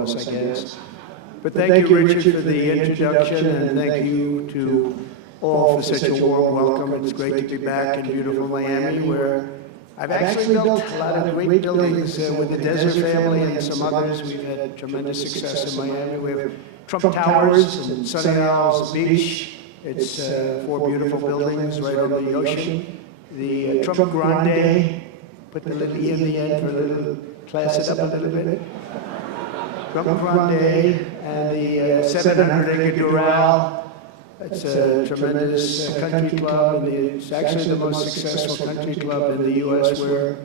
of us, I guess. But thank you, Richard, for the introduction, and thank you to all for such a warm welcome. It's great to be back in beautiful Miami, where I've actually built a lot of great buildings with the Desert family and some others. We've had tremendous success in Miami. We have Trump Towers and Sunny Isles Beach. It's 4 beautiful buildings right on the ocean. The Trump Grande, put the little E in the end for a little, class it up a little bit. Trump Grande and the 700-acre Doral. It's a tremendous country club, and it's actually the most successful country club in the U.S., where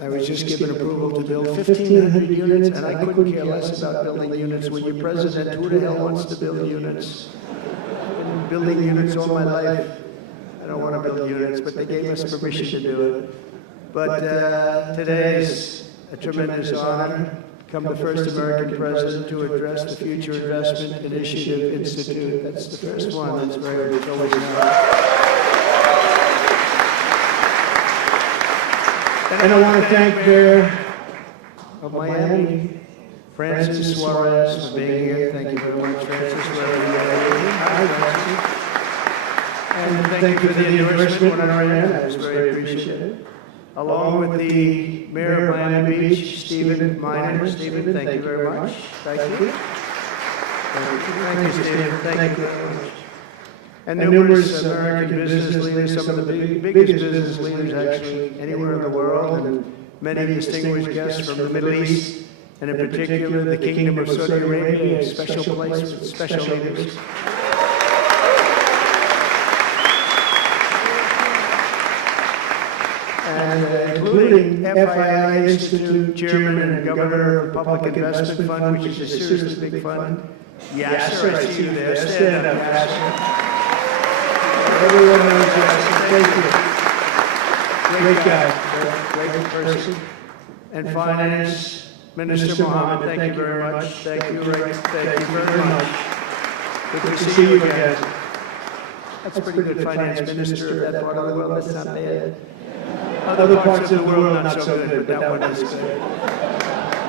I was just given approval to build 1,500 units, and I couldn't care less about building units. When you're president, who the hell wants to build units? I've been building units all my life. I don't want to build units, but they gave us permission to do it. But today is a tremendous honor. Become the first American president to address the Future Investment Initiative Institute. That's the first one. That's very it's always And I want to thank Mayor of Miami, Francis Suarez, for being here. Thank you very much, Francis. Hi, Francis. And thank you for the endorsement when I ran. I was very appreciative. Along with the Mayor of Miami Beach, Stephen Miner. Stephen, thank you very much. Thank you. Thank you, Stephen. Thank you very much. And numerous American business leaders, some of the biggest business leaders actually anywhere in the world, and many distinguished guests from the Middle East, and in particular the Kingdom of Saudi Arabia, a special place with special leaders. And including FII Institute Chairman and Governor of Public Investment Fund, which is a seriously big fund. Yasser, I see you there. Stand up, Yasser. Everyone knows Yasser. Thank you. Great guy. Great person. And Finance Minister Mohammed, thank you very much. Thank you, Rick. Thank you very much. Good to see you again. That's a pretty good Finance Minister of that part of the world. That's not bad. Other parts of the world, not so good, but that one is good.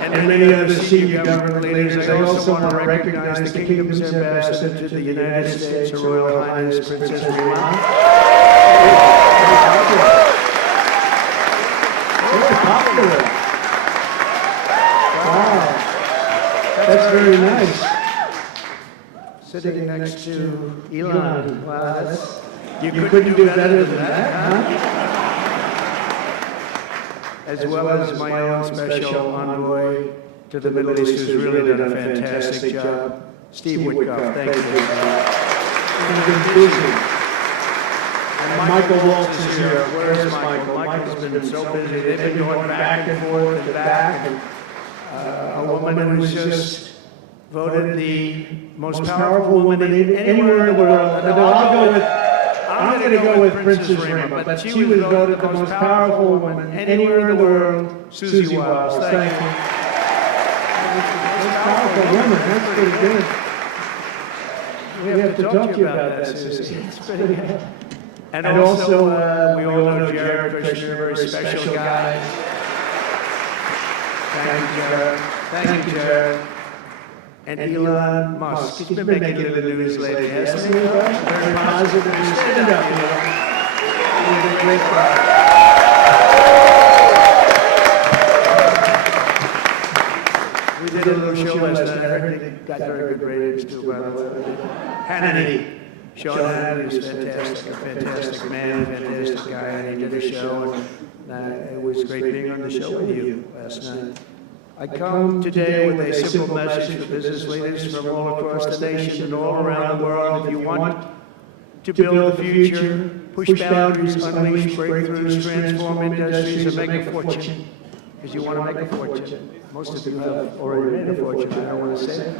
And many other senior government leaders. I also want to recognize the Kingdom's ambassador to the United States, Her Royal Highness Princess Rima. Very popular. Wow, that's very nice. Sitting next to Elon. Wow, you couldn't do better than that, huh? As well as my own special envoy to the Middle East, who's really done a fantastic job, Steve Witkoff. Thank you. He's been busy. And Michael Waltz is here. Where's Michael? Michael's been so busy. They've been going back and forth and back. And a woman who's just voted the most powerful woman anywhere in the world. I'm going to go with Princess Rima, but she was voted the most powerful woman anywhere in the world, Susie Wiles. Thank you. Most powerful woman, that's pretty good. We have to talk to you about that, Susie. It's pretty good. And also, we all know Jared Kushner, a very special guy. Thank you, Jared. Thank you, Jared. And Elon Musk. He's been making it in the news lately, hasn't he? Very positive. Stand up, Elon. He's a great guy. We did a little show last night. I heard they got very good ratings too, by the way. Hannity. Sean Hannity was fantastic. A fantastic man, a fantastic guy. And he did a show, and it was great being on the show with you last night. I come today with a simple message for business leaders from all across the nation and all around the world. If you want to build the future, push boundaries, unleash breakthroughs, transform industries, and make a fortune, because you want to make a fortune. Most of you have already made a fortune, I don't want to say it.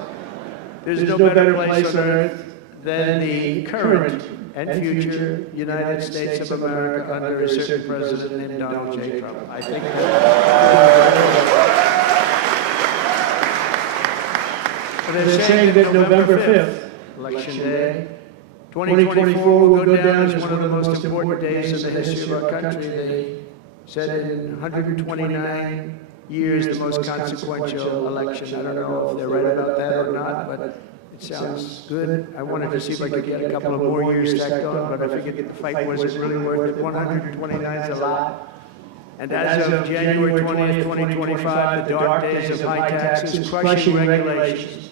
There's no better place on earth than the current and future United States of America under a certain president named Donald J. Trump. I think they're saying that November 5th, Election Day, 2024 will go down as one of the most important days in the history of our country. They said in 129 years the most consequential election. I don't know if they're right about that or not, but it sounds good. I wanted to see if I could get a couple of more years stacked on, but I figured the fight wasn't really worth it. 129 is a lot. And as of January 20th, 2025, the dark days of high taxes, crushing regulations,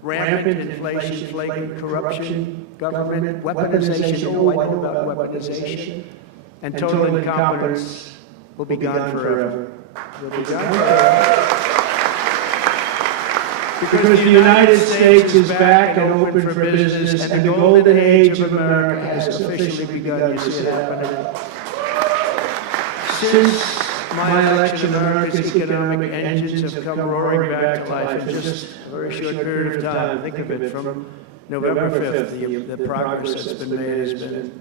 rampant inflation, flagrant corruption, government weaponization, oh, I know about weaponization, and total incompetence will be gone forever. Will be gone forever. Because the United States is back and open for business, and the golden age of America has officially begun. You see it happening. Since my election, America's economic engines have come roaring back to life in just a very short period of time. Think of it, from November 5th, the progress that's been made has been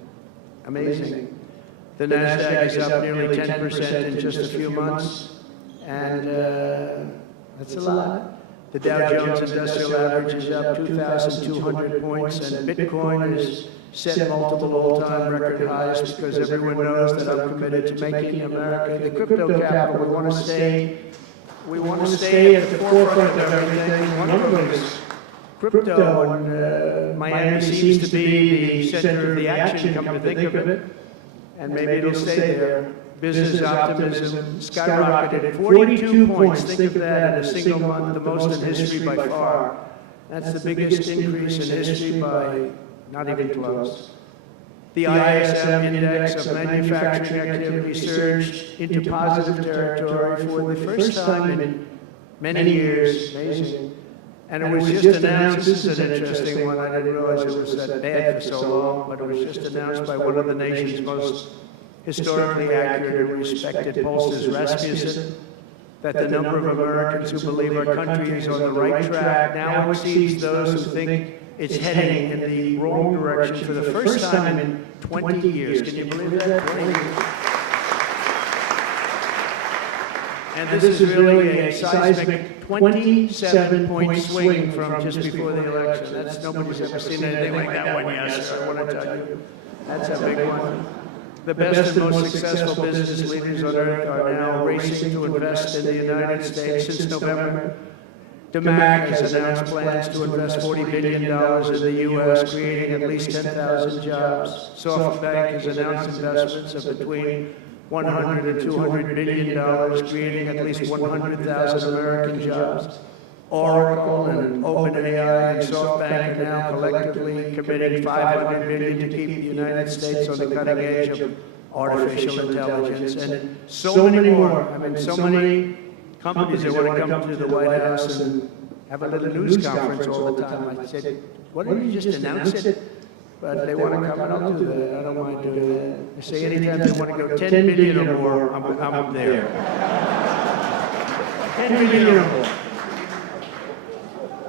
amazing. The NASDAQ is up nearly 10% in just a few months, and that's a lot. The Dow Jones Industrial Average is up 2,200 points, and Bitcoin has set multiple all-time record highs because everyone knows that I'm committed to making America the crypto capital. We want to stay at the forefront of everything. One of them is crypto, and Miami seems to be the center of the action, come to think of it, and maybe it'll stay there. Business optimism skyrocketed 42 points. Think of that in a single month, the most in history by far. That's the biggest increase in history by not even close. The ISM index of manufacturing activity surged into positive territory for the first time in many years. Amazing. And it was just announced, this is an interesting one, I didn't realize it was that bad for so long, but it was just announced by one of the nation's most historically accurate and respected pollsters, Rasmussen, that the number of Americans who believe our country is on the right track now exceeds those who think it's heading in the wrong direction for the first time in 20 years. Can you believe that? 20 years. And this is really a seismic 27-point swing from just before the election. That's, nobody's ever seen anything like that one, yes, sir. I want to tell you. That's a big one. The best and most successful business leaders on earth are now racing to invest in the United States. Since November, DeMac has announced plans to invest $40 billion in the U.S., creating at least 10,000 jobs. SoftBank has announced investments of between $100 and $200 billion, creating at least 100,000 American jobs. Oracle and OpenAI and SoftBank are now collectively committing $500 billion to keep the United States on the cutting edge of artificial intelligence, and so many more. I mean, so many companies that want to come to the White House and have a little news conference all the time. I said, why don't you just announce it? But they want to come, and I'll do that. I don't mind doing that. They say anytime they want to go 10 billion or more, I'm there. 10 billion or more.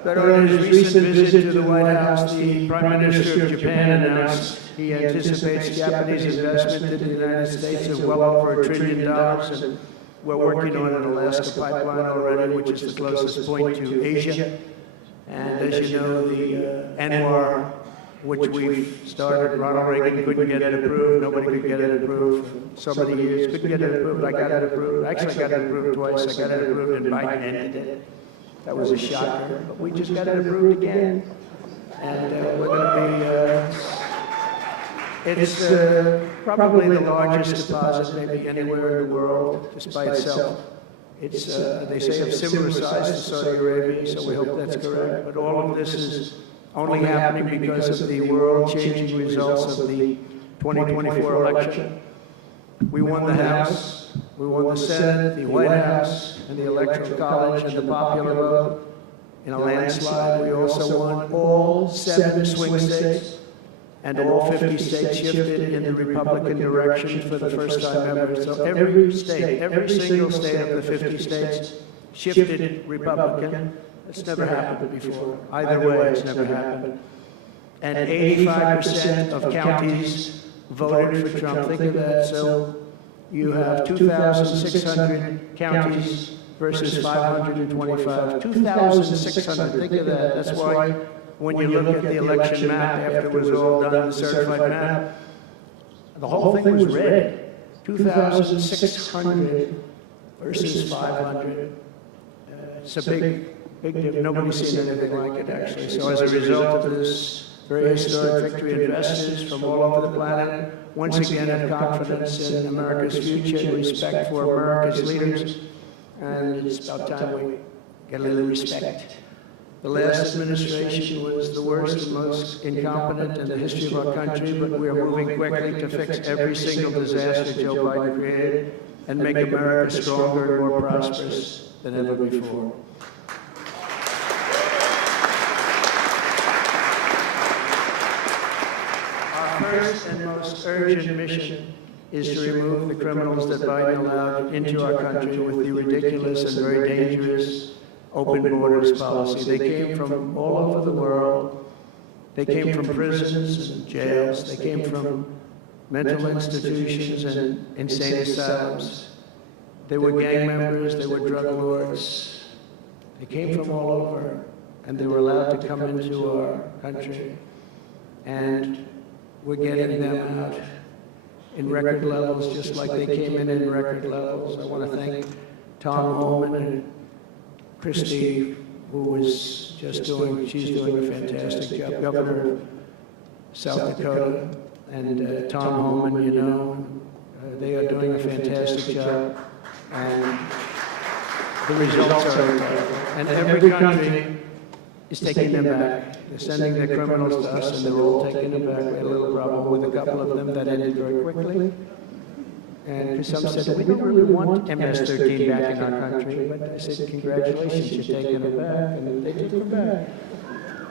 But on his recent visit to the White House, the Prime Minister of Japan announced he anticipates Japanese investment in the United States of well over $1 trillion, and we're working on an Alaska pipeline already, which is the closest point to Asia. And as you know, the ANWR, which we've started, Ronald Reagan couldn't get it approved, nobody could get it approved for so many years, couldn't get it approved, I got it approved, actually I got it approved twice, I got it approved and Biden ended it. That was a shocker, but we just got it approved again. And we're going to be, it's probably the largest deposit maybe anywhere in the world, just by itself. It's, they say, of similar size to Saudi Arabia, so we hope that's correct. But all of this is only happening because of the world-changing results of the 2024 election. We won the House, we won the Senate, the White House, and the Electoral College, and the popular vote in a landslide. We also won all 7 swing states, and all 50 states shifted in the Republican direction for the first time ever. So every state, every single state of the 50 states shifted Republican. It's never happened before. Either way, it's never happened. And 85% of counties voted for Trump. Think of that. So you have 2,600 counties versus 525. 2,600. Think of that. That's why when you look at the election map after it was all done, the certified map, the whole thing was red. 2,600 versus 500. It's a big difference. Nobody's seen anything like it, actually. So as a result of this very historic victory, investors from all over the planet once again have confidence in America's future and respect for America's leaders. And it's about time we get a little respect. The last administration was the worst and most incompetent in the history of our country, but we are moving quickly to fix every single disaster Joe Biden created and make America stronger and more prosperous than ever before. Our first and most urgent mission is to remove the criminals that Biden allowed into our country with the ridiculous and very dangerous open borders policy. They came from all over the world. They came from prisons and jails. They came from mental institutions and insane asylums. They were gang members. They were drug lords. They came from all over, and they were allowed to come into our country. And we're getting them out in record levels, just like they came in record levels. I want to thank Tom Homan and Christie, who was just she's doing a fantastic job, Governor of South Dakota, and Tom Homan, you know, they are doing a fantastic job, and the results are incredible. And every country is taking them back. They're sending their criminals to us, and they're all taking them back. We had a little problem with a couple of them that ended very quickly. And some said, we don't really want MS-13 back in our country. But I said, congratulations, you're taking them back. And they took them back.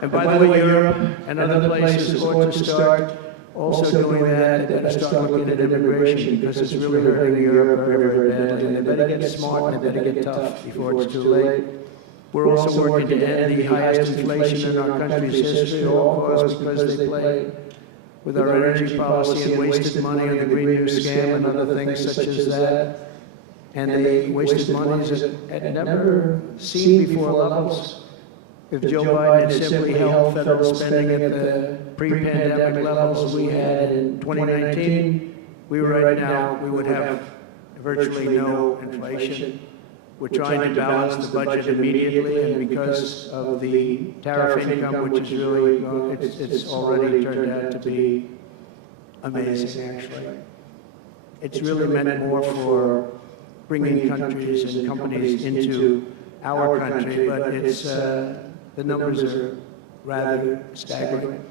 And by the way, Europe and other places ought to start also doing that. They better start looking at immigration, because it's really hurting Europe very, very badly. And they better get smart and they better get tough before it's too late. We're also working to end the highest inflation in our country's history, all caused because they played with our energy policy and wasted money on the Green New Scam and other things such as that. And they wasted monies at never seen before levels. If Joe Biden had simply held federal spending at the pre-pandemic levels we had in 2019, we would have virtually no inflation. We're trying to balance the budget immediately, and because of the tariff income, which is really, it's already turned out to be amazing, actually. It's really meant more for bringing countries and companies into our country, but it's, the numbers are rather staggering.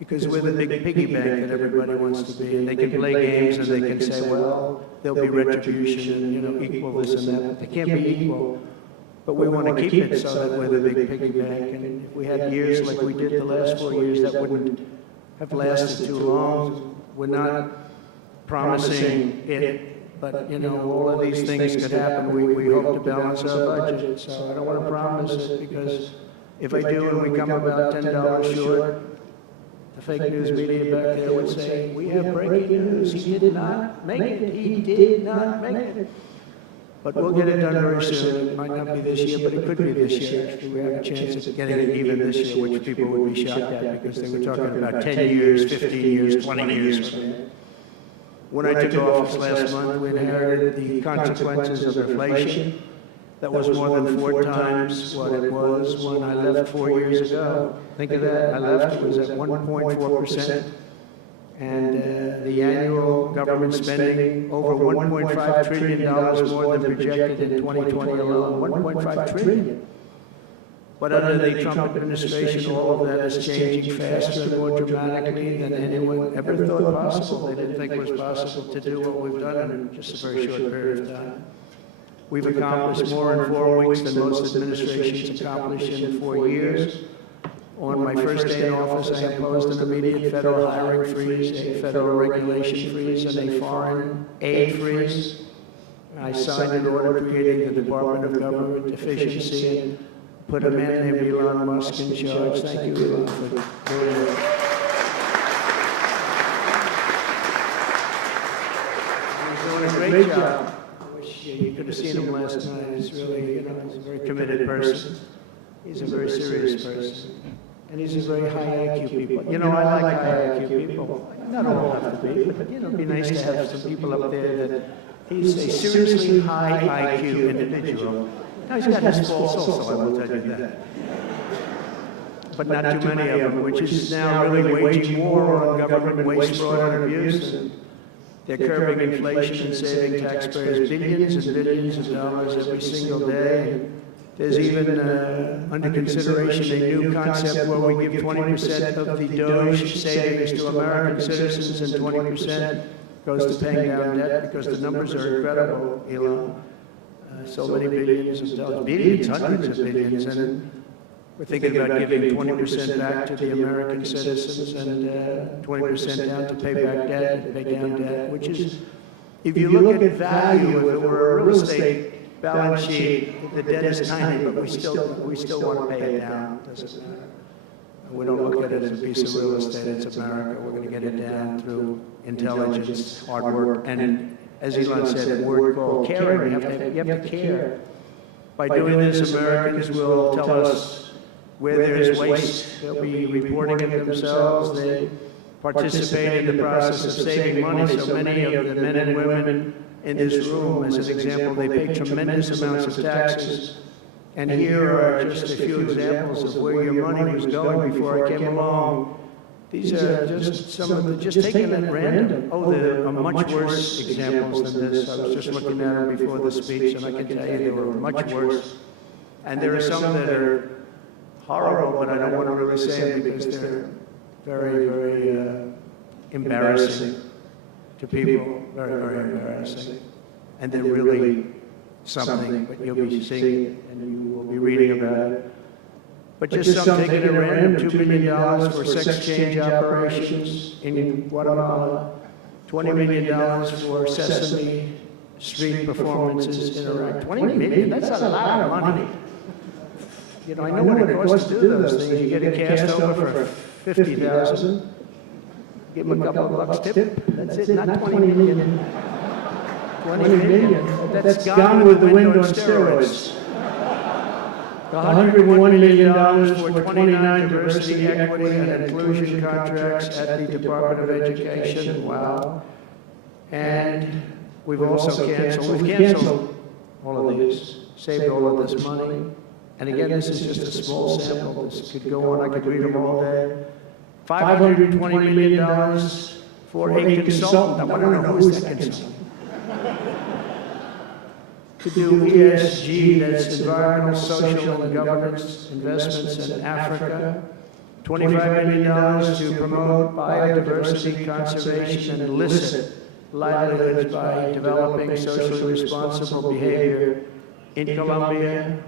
Because we're the big piggy bank that everybody wants to be, and they can play games and they can say, well, there'll be retribution, you know, equal this and that. They can't be equal, but we want to keep it so that we're the big piggy bank. And if we had years like we did the last 4 years, that wouldn't have lasted too long. We're not promising it, but, you know, all of these things could happen. We hope to balance our budget, so I don't want to promise it, because if I do and we come about $10 short, the fake news media back there would say, we have breaking news. He did not make it. He did not make it. But we'll get it done very soon. It might not be this year, but it could be this year. Actually, we have a chance of getting it even this year, which people would be shocked at, because they were talking about 10 years, 15 years, 20 years. When I took office last month, we inherited the consequences of inflation. That was more than 4 times what it was when I left 4 years ago. Think of that. I left, it was at 1.4%. And the annual government spending over $1.5 trillion more than projected in 2020 alone. 1.5 trillion. But under the Trump administration, all of that is changing faster and more dramatically than anyone ever thought possible. They didn't think it was possible to do what we've done in just a very short period of time. We've accomplished more in 4 weeks than most administrations accomplished in 4 years. On my first day in office, I imposed an immediate federal hiring freeze, a federal regulation freeze, and a foreign aid freeze. I signed an order creating the Department of Government Efficiency and put a man named Elon Musk in charge. Thank you, Elon, for doing it. He's doing a great job. You could have seen him last night. He's really, you know, he's a very committed person. He's a very serious person. And he's a very high IQ people. You know, I like high IQ people. Not all have to be, but, you know, it'd be nice to have some people up there that He's a seriously high IQ individual. Now, he's got his faults also, I will tell you that. But not too many of them, which is now really waging war on government waste, fraud, and abuse. And they're curbing inflation and saving taxpayers billions and billions of dollars every single day. And there's even under consideration a new concept where we give 20% of the DOGE savings to American citizens and 20% goes to paying down debt, because the numbers are incredible, Elon. So many billions of dollars, billions, hundreds of billions, and we're thinking about giving 20% back to the American citizens and 20% down to pay back debt and pay down debt, which is, if you look at value, if it were a real estate balance sheet, the debt is tiny, but we still want to pay it down. It doesn't matter. We don't look at it as a piece of real estate. It's America. We're going to get it down through intelligence, hard work, and as Elon said, a word called caring. You have to care. By doing this, Americans will tell us where there's waste. They'll be reporting it themselves. They participate in the process of saving money. So many of the men and women in this room, as an example, they pay tremendous amounts of taxes. And here are just a few examples of where your money was going before I came along. These are just some of the, just taken at random. Oh, there are much worse examples than this. I was just looking at them before the speech, and I can tell you they were much worse. And there are some that are horrible, but I don't want to really say them because they're very, very embarrassing to people. Very, very embarrassing. And they're really something, but you'll be seeing it and you will be reading about it. But just some taken at random, $2 million for sex change operations in Guatemala, $20 million for Sesame Street performances in Iraq. $20 million, that's a lot of money. You know, I know what it costs to do those things. You get a cast over for $50,000, give them a couple of bucks tip, that's it, not $20 million. $20 million, that's Gone with the Wind on steroids. $101 million for 29 diversity, equity, and inclusion contracts at the Department of Education. Wow. And we've canceled all of these, saved all of this money. And again, this is just a small sample. This could go on, I could read them all day. $520 million for a consultant. I want to know who's that consultant. To do ESG, that's environmental, social, and governance investments in Africa. $25 million to promote biodiversity, conservation, and illicit livelihoods by developing socially responsible behavior in Colombia.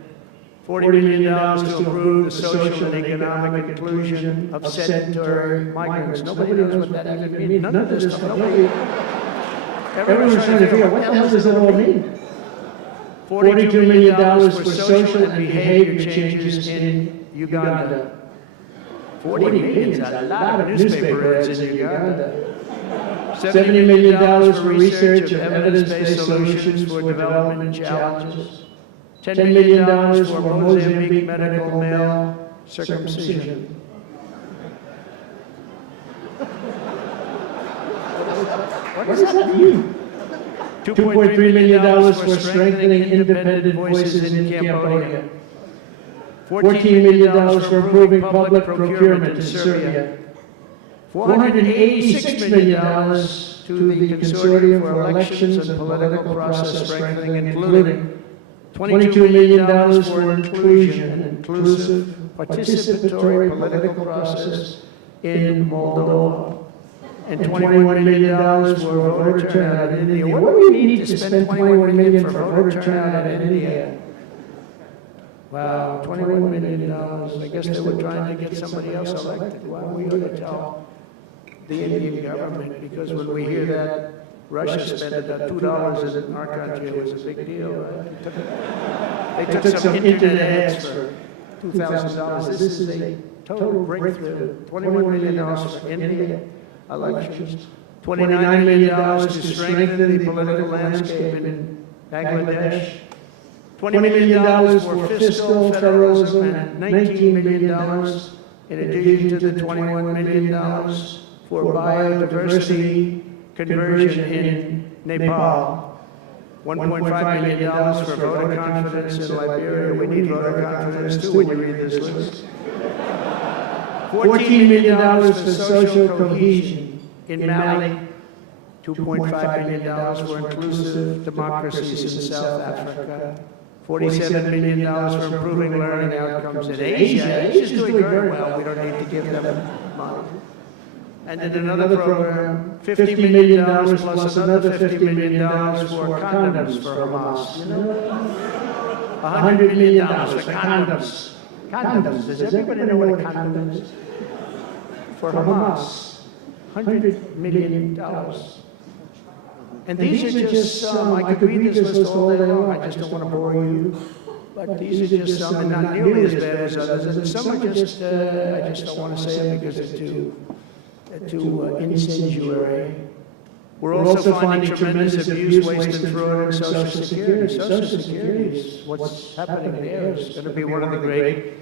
$40 million to improve the social and economic inclusion of sedentary migrants. Nobody knows what that even means. None of this stuff. Everyone's trying to figure out what the hell does it all mean. $42 million for social and behavior changes in Uganda. 40 million is a lot of newspaper ads in Uganda. $70 million for research of evidence-based solutions for development challenges. $10 million for Mozambique medical male circumcision. What does that mean? $2.3 million for strengthening independent voices in Cambodia. $14 million for improving public procurement in Serbia. $486 million to the Consortium for Elections and Political Process Strengthening, including $22 million for inclusion and inclusive participatory political process in Moldova. And $21 million for voter turnout in India. What do we need to spend $21 million for voter turnout in India? Wow, $21 million. I guess they were trying to get somebody else elected. Why we ought to tell the Indian government, because when we hear that Russia spent about $2 in our country, it was a big deal. Right? They took some internet ads for $2,000. This is a total breakthrough. $21 million for India elections. $29 million to strengthen the political landscape in Bangladesh. $20 million for fiscal federalism and $19 million in addition to the $21 million for biodiversity conversion in Nepal. $1.5 million for voter confidence in Liberia. We need voter confidence too when you read this list. $14 million for social cohesion in Mali. $2.5 million for inclusive democracies in South Africa. $47 million for improving learning outcomes in Asia. Asia's doing very well. We don't need to give them money. And then another program, $50 million plus another $50 million for condoms for Hamas. You know? $100 million for condoms. Condoms. Does everybody know what a condom is? For Hamas. $100 million. And these are just some. I could read this list all day long. I just don't want to bore you. But these are just some, and not nearly as bad as others. And some are just, I just don't want to say it because they're too incendiary. We're also finding tremendous abuse, waste, and fraud in Social Security. Social Security is what's happening there is going to be one of the great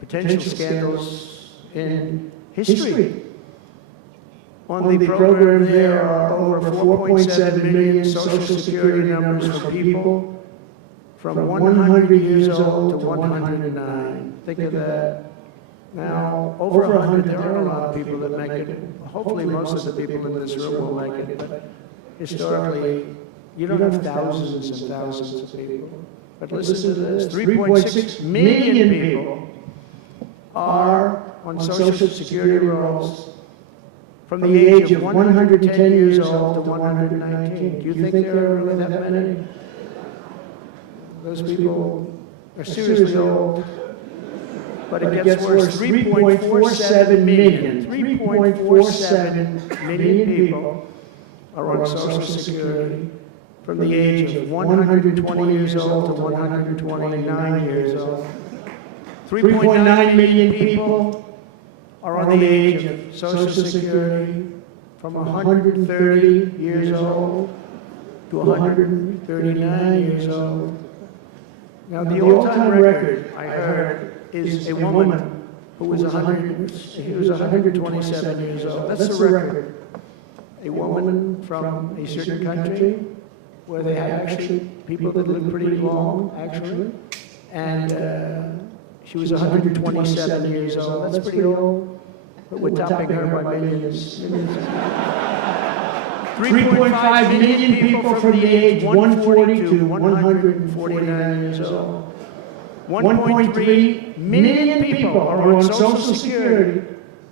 potential scandals in history. On the program, there are over 4.7 million Social Security numbers for people from 100 years old to 109. Think of that. Now, over 100, there are a lot of people that make it. Hopefully, most of the people in this room will make it. But historically, you don't have thousands and thousands of people. But listen to this, 3.6 million people are on Social Security rolls from the age of 110 years old to 119. Do you think there are really that many? Those people are seriously old. But it gets worse. 3.47 million. 3.47 million people are on Social Security from the age of 120 years old to 129 years old. 3.9 million people are on the age of Social Security from 130 years old to 139 years old. Now, the all-time record, I heard, is a woman who was 127 years old. That's the record. A woman from a certain country where they have actually people that live pretty long, actually. And she was 127 years old. That's pretty old. But we're topping her by millions. 3.5 million people from the age 140 to 149 years old. 1.3 million people are on Social Security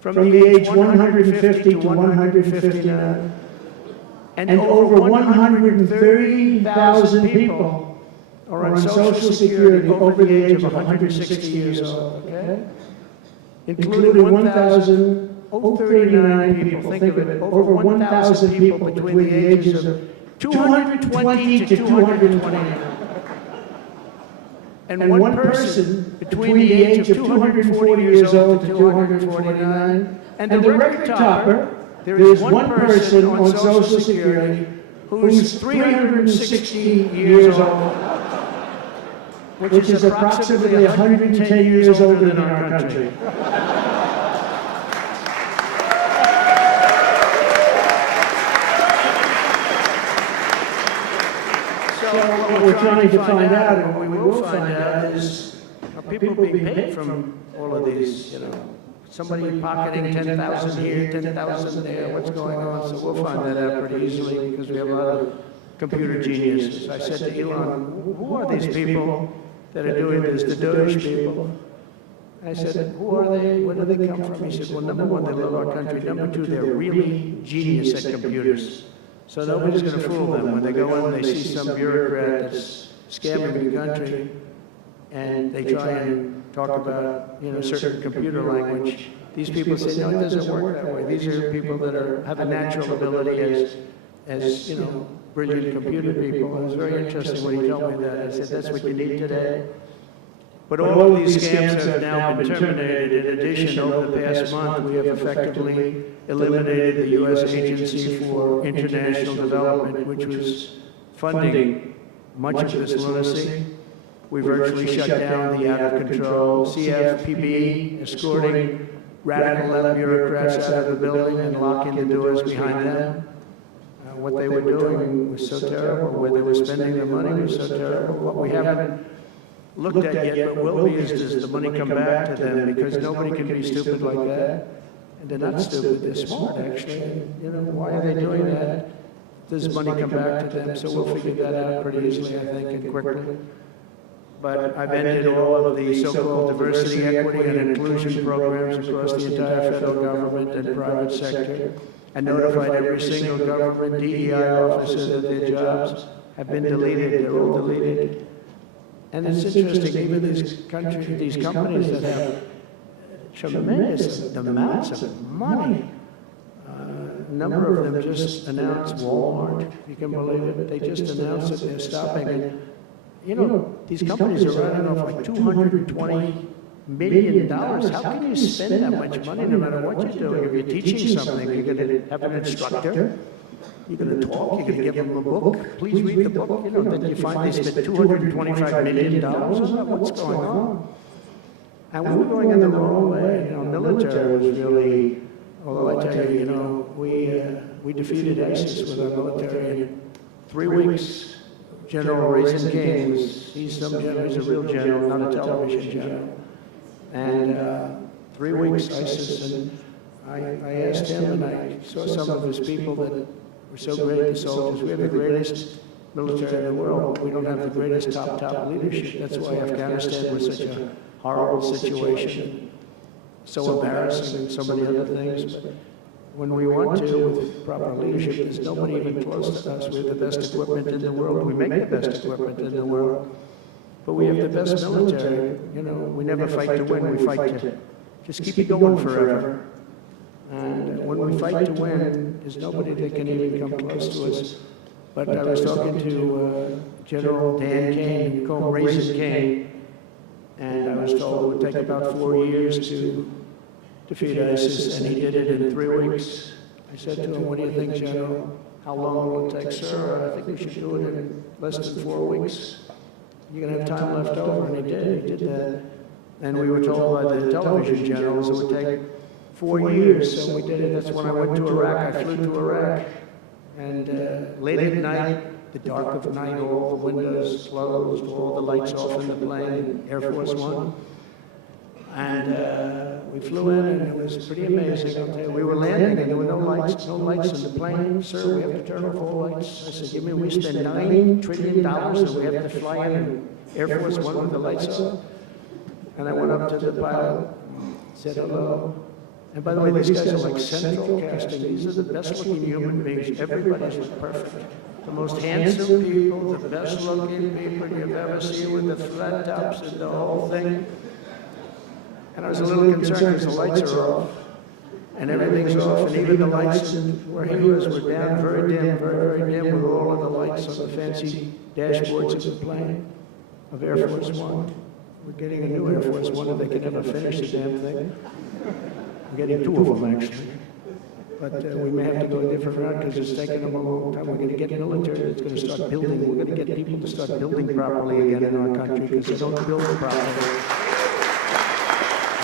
from the age 150 to 159. And over 130,000 people are on Social Security over the age of 160 years old, okay? Including 1,039 people, think of it, over 1,000 people between the ages of 220 to 229. And one person between the age of 240 years old to 249. And the record topper, there is one person on Social Security who's 360 years old, which is approximately 110 years older than our country. What we're trying to find out, and what we will find out, is are people being paid from all of these, you know, somebody pocketing 10,000 here, 10,000 there, what's going on? So we'll find that out pretty easily because we have a lot of computer geniuses. I said to Elon, who are these people that are doing this, the Doge people? I said, who are they? Where do they come from? He said, well, number one, they love our country. Number two, they're really genius at computers. So nobody's going to fool them. When they go in, they see some bureaucrat that's scamming the country, and they try and talk about, you know, certain computer language. These people say, no, it doesn't work that way. These are people that have a natural ability as you know, brilliant computer people. It was very interesting when he told me that. I said, that's what you need today. But all of these scams have now been terminated. In addition, over the past month, we have effectively eliminated the U.S. Agency for International Development, which was funding much of this lunacy. We virtually shut down the out-of-control CFPB, escorting radical left bureaucrats out of the building and locking the doors behind them. what they were doing was so terrible, where they were spending the money was so terrible. What we haven't looked at yet, but will be, is does the money come back to them? Because nobody can be stupid like that. And they're not stupid, they're smart, actually. You know, why are they doing that? Does money come back to them? So we'll figure that out pretty easily, I think, and quickly. But I've ended all of the so-called diversity, equity, and inclusion programs across the entire federal government and private sector, and notified every single government DEI officer that their jobs have been deleted. They're all deleted. And it's interesting, even these companies that have tremendous amounts of money. A number of them just announced, Walmart, if you can believe it, they just announced that they're stopping. And, you know, these companies are running off like $220 million. How can you spend that much money no matter what you're doing? If you're teaching something, you're going to have an instructor, you're going to talk, you're going to give them a book. Please read the book. You know, then you find they spent $225 million on that. What's going on? And we were going in the wrong way. You know, military was really, although I tell you, you know, we defeated ISIS with our military in 3 weeks. General Raisin King he's a real general, not a television general. And 3 weeks ISIS, and I asked him, and I saw some of his people that were so great, the soldiers. We have the greatest military in the world, but we don't have the greatest top leadership. That's why Afghanistan was such a horrible situation, so embarrassing, and so many other things. But when we want to, with proper leadership, there's nobody even close to us. We have the best equipment in the world. We make the best equipment in the world. But we have the best military. You know, we never fight to win. We fight to just keep it going forever. And when we fight to win, there's nobody that can even come close to us. But I was talking to General Dan Kane, we call him Raisin Kane, and I was told it would take about 4 years to defeat ISIS, and he did it in 3 weeks. I said to him, what do you think, General? How long will it take, sir? I think we should do it in less than 4 weeks. You're going to have time left over, and he did that. And we were told by the television generals it would take 4 years, so we did it. That's when I went to Iraq. I flew to Iraq, and late at night, the dark of night, all the windows closed, all the lights off in the plane, Air Force One. And we flew in, and it was pretty amazing. I'll tell you, we were landing, and there were no lights in the plane. Sir, we have to turn off all lights. I said, you mean we spend $9 trillion, and we have to fly in Air Force One with the lights off? And I went up to the pilot, said hello. And by the way, these guys are like central casting. These are the best-looking human beings. Everybody's perfect. The most handsome people, the best-looking people you've ever seen with the flat tops and the whole thing. And I was a little concerned because the lights are off, and everything's off, and even the lights where he was were down, very dim, very dim, with all of the lights on the fancy dashboards of the plane of Air Force One. We're getting a new Air Force One, and they can never finish the damn thing. We're getting 2 of them, actually. But we may have to go a different route because it's taking them a long time. We're going to get military that's going to start building. We're going to get people to start building properly again in our country because they don't build properly.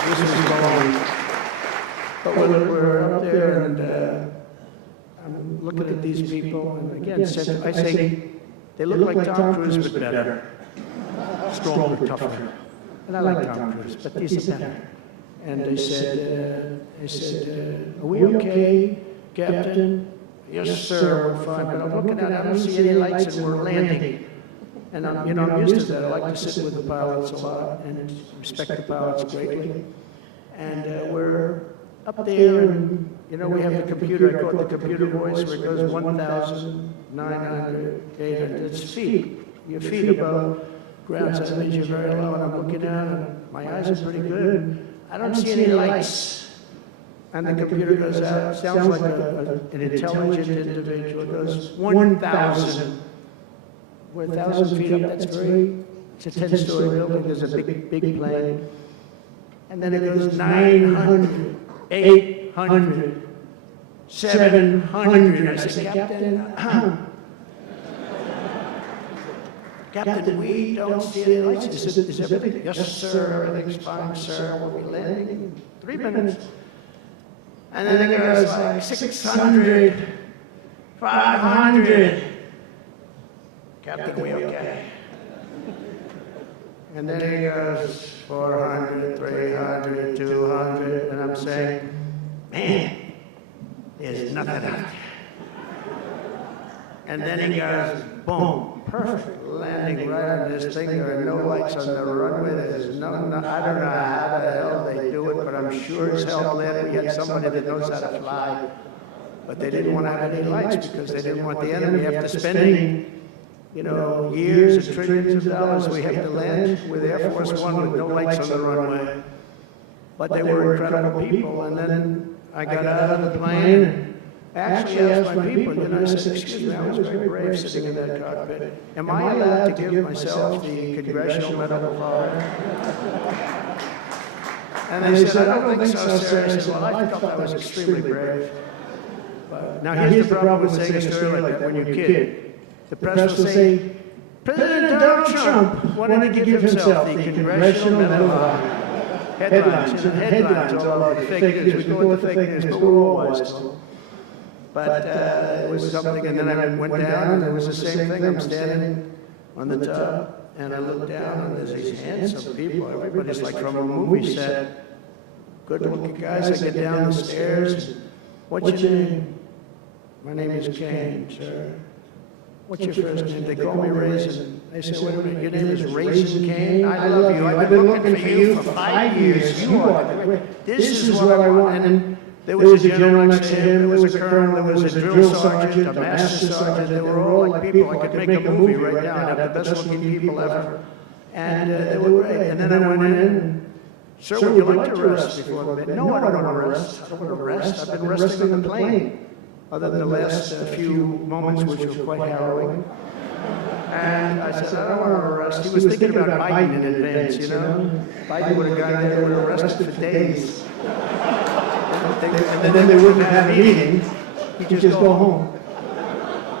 This is going. But we're up there, and I'm looking at these people, and again, I say they look like Tom Cruise, but better. Stronger, tougher. And I like Tom Cruise, but these are better. And they said, are we okay, Captain? Yes, sir, we're fine. But I'm looking out, I don't see any lights, and we're landing. And I'm used to that. I like to sit with the pilots a lot and respect the pilots greatly. And we're up there, and we have the computer. I call it the computer voice, where it goes 1,900, 800. It's feet. Your feet above ground, so that means you're very low. And I'm looking out, and my eyes are pretty good. I don't see any lights. And the computer goes out. Sounds like an intelligent individual. It goes 1,000. We're 1,000 feet up. It's a 10-story building. There's a big plane. And then it goes 900, 800, 700. I said, Captain, we don't see any lights. Is everything? Yes, sir. Everything's fine, sir. We'll be landing in 3 minutes. And then it goes like 600, 500. Captain, we okay? And then he goes, 400, 300, 200, and I'm saying, man, there's nothing out there. And then he goes, boom, perfect landing right on this thing. There are no lights on the runway. There's no, I don't know how the hell they do it, but I'm sure as hell glad we had somebody that knows how to fly. But they didn't want to have any lights because they didn't want the enemy after spending, you know, years and trillions of dollars. We have to land with Air Force One with no lights on the runway. But they were incredible people. And then I got out of the plane and actually asked my people, you know, I said, excuse me, I was very brave sitting in that cockpit. Am I allowed to give myself the Congressional Medal of Honor? And they said, I don't think so, sir. I said, well, I thought I was extremely brave. But now here's the problem with saying a story like that when you're a kid. The press will say, President Donald Trump wanted to give himself the Congressional Medal of Honor. Headlines all over the fake news. We go with the fake news, but we're all wise still. But it was something, and then I went down, and it was the same thing. I'm standing on the tub, and I look down, and there's these handsome people. Everybody's like from a movie set. Good-looking guys. I get down the stairs. What's your name? My name is Kane, sir. What's your first name? They call me Raisin. They say, wait a minute, your name is Raisin Kane? I love you. I've been looking for you for 5 years. You are. This is what I want. And there was a general next to him, there was a colonel, there was a drill sergeant, a master sergeant. They were all like people. I could make a movie right now. I'd have the best looking people ever. And they were great. And then I went in and, sir, would you like to rest before the meeting? No, I don't want to rest. I don't want to rest. I've been resting on the plane. Other than the last few moments, which were quite harrowing. And I said, I don't want to rest. He was thinking about Biden in advance, you know? Biden would have gone there, they would have rested for days. And then they wouldn't have a meeting. He'd just go home.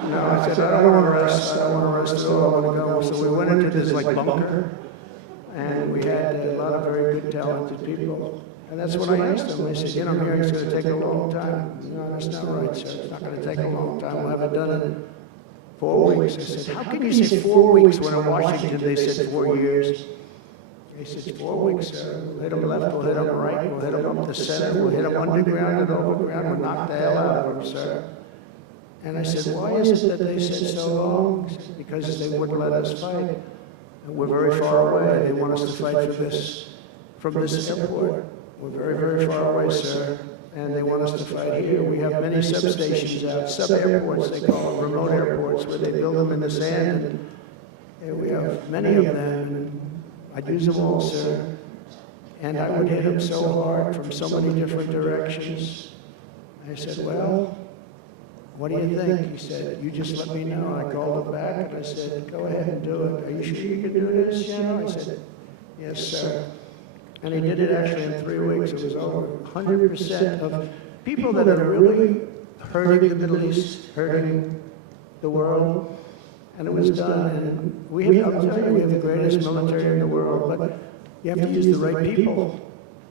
No, I said, I don't want to rest. I don't want to rest at all. I want to go. So we went into this like bunker, and we had a lot of very good, talented people. And that's what I asked them. They said, you know, I'm hearing it's going to take a long time. No, that's not right, sir. It's not going to take a long time. We'll have it done in 4 weeks. I said, how can you say 4 weeks when in Washington they said 4 years? They said, 4 weeks, sir. We'll hit them left, we'll hit them right, we'll hit them up the center, we'll hit them underground and overground, we'll knock the hell out of them, sir. And I said, why is it that they said so long? He said, because they wouldn't let us fight. And we're very far away. They want us to fight from this airport. We're very, very far away, sir, and they want us to fight here. We have many substations out, sub-airports, they call them, remote airports, where they build them in the sand, and we have many of them, and I'd use them all, sir. And I would hit them so hard from so many different directions. I said, well, what do you think? He said, you just let me know. I called him back, and I said, go ahead and do it. Are you sure you can do this, you know? I said, yes, sir. And he did it actually in 3 weeks. It was over 100% of people that are really hurting the Middle East, hurting the world. And it was done. And we have, I'll tell you, we have the greatest military in the world, but you have to use the right people.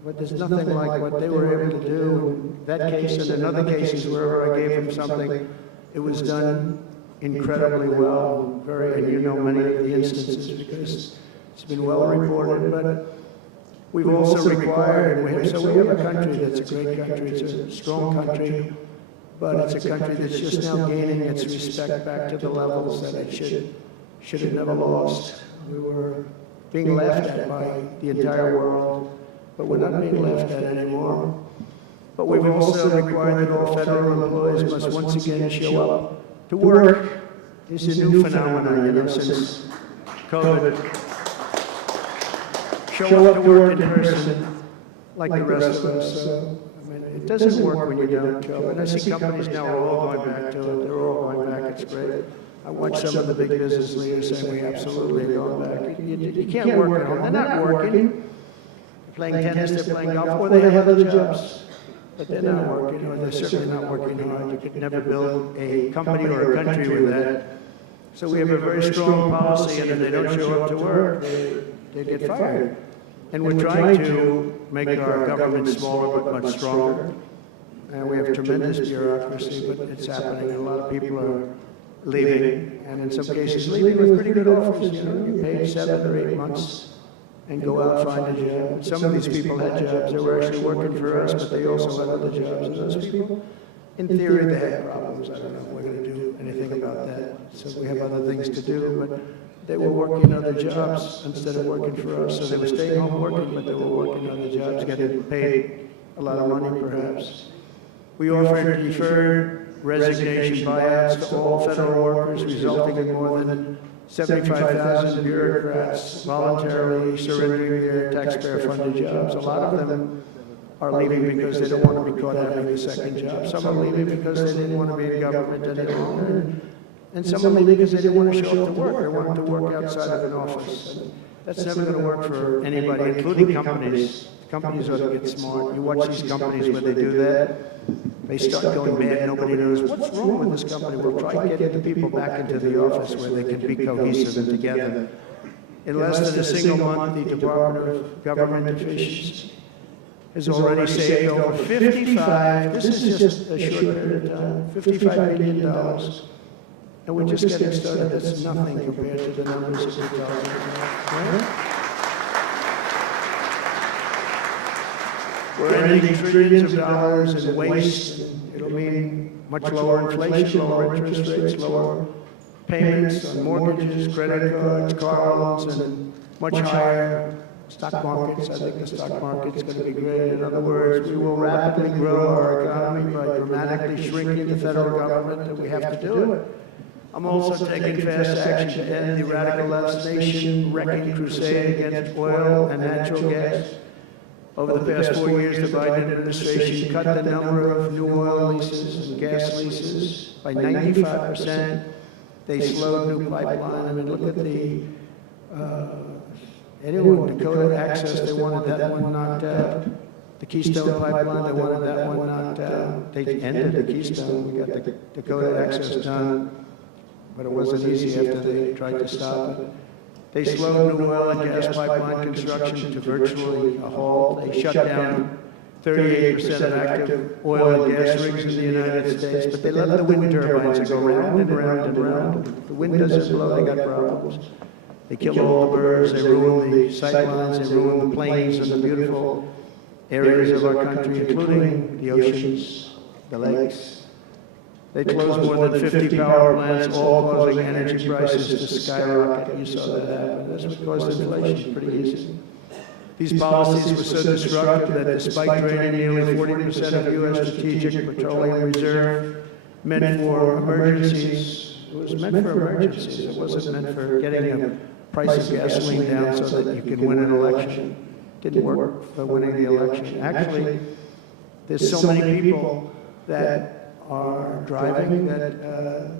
But there's nothing like what they were able to do in that case and in other cases wherever I gave them something. It was done incredibly well. And you know many of the instances because it's been well reported. But we've also required, and we have a country that's a great country, it's a strong country, but it's a country that's just now gaining its respect back to the levels that it should have never lost. We were being laughed at by the entire world, but we're not being laughed at anymore. But we've also required that all federal employees must once again show up to work. This is a new phenomenon, you know, since COVID. Show up to work in person like the rest of us. So, I mean, it doesn't work when you don't show up. And I see companies now are all going back to it. They're all going back. It's great. I watch some of the big business leaders saying we absolutely are going back. You can't work at home. They're not working. They're playing tennis, they're playing golf, or they have other jobs. But they're not working, or they're certainly not working hard. You could never build a company or a country with that. So we have a very strong policy, and if they don't show up to work, they get fired. And we're trying to make our government smaller but much stronger. and we have tremendous bureaucracy, but it's happening. A lot of people are leaving, and in some cases leaving with pretty good offers. You know, get paid 7 or 8 months and go out and find a job. But some of these people had jobs. They were actually working for us, but they also had other jobs. And those people, in theory, they had problems. I don't know if we're going to do anything about that. So we have other things to do, but they were working other jobs instead of working for us. So they were staying home working, but they were working other jobs, getting paid a lot of money, perhaps. We offered deferred resignation buyouts to all federal workers, resulting in more than 75,000 bureaucrats voluntarily surrendering their taxpayer-funded jobs. A lot of them are leaving because they don't want to be caught having a second job. Some are leaving because they didn't want to be in government any longer. And some are leaving because they didn't want to show up to work. They wanted to work outside of an office. And that's never going to work for anybody, including companies. Companies ought to get smart. You watch these companies where they do that, they start going bad, nobody knows what's wrong with this company. We'll try getting the people back into the office where they can be cohesive and together. In less than a single month, the Department of Government Efficiency has already saved over 55, this is just a short period of time, $55 billion. And we're just getting started. That's nothing compared to the numbers that we're talking about. Right? We're ending trillions of dollars in waste. It'll mean much lower inflation, lower interest rates, lower payments on mortgages, credit cards, car loans, and much higher stock markets. I think the stock market's going to be great. In other words, we will rapidly grow our economy by dramatically shrinking the federal government, and we have to do it. I'm also taking fast action to end the radical left nation-wrecking crusade against oil and natural gas. Over the past 4 years, the Biden administration cut the number of new oil leases and gas leases by 95%. They slowed new pipeline. I mean, look at the, anyone, Dakota Access, they wanted that one knocked out. The Keystone Pipeline, they wanted that one knocked out. They ended the Keystone. We got the Dakota Access done, but it wasn't easy after they tried to stop it. They slowed new oil and gas pipeline construction to virtually a halt. They shut down 38% of active oil and gas rigs in the United States, but they let the wind turbines go round and round and round. If the wind doesn't blow, they got problems. They kill all the birds, they ruin the sightlines, they ruin the plains and the beautiful areas of our country, including the oceans, the lakes. They closed more than 50 power plants, all causing energy prices to skyrocket. You saw that happen. That's what caused inflation, pretty easy. These policies were so destructive that despite draining nearly 40% of U.S. strategic petroleum reserve, meant for emergencies, it was meant for emergencies. It wasn't meant for getting a price of gasoline down so that you can win an election. It didn't work for winning the election. Actually, there's so many people that are driving that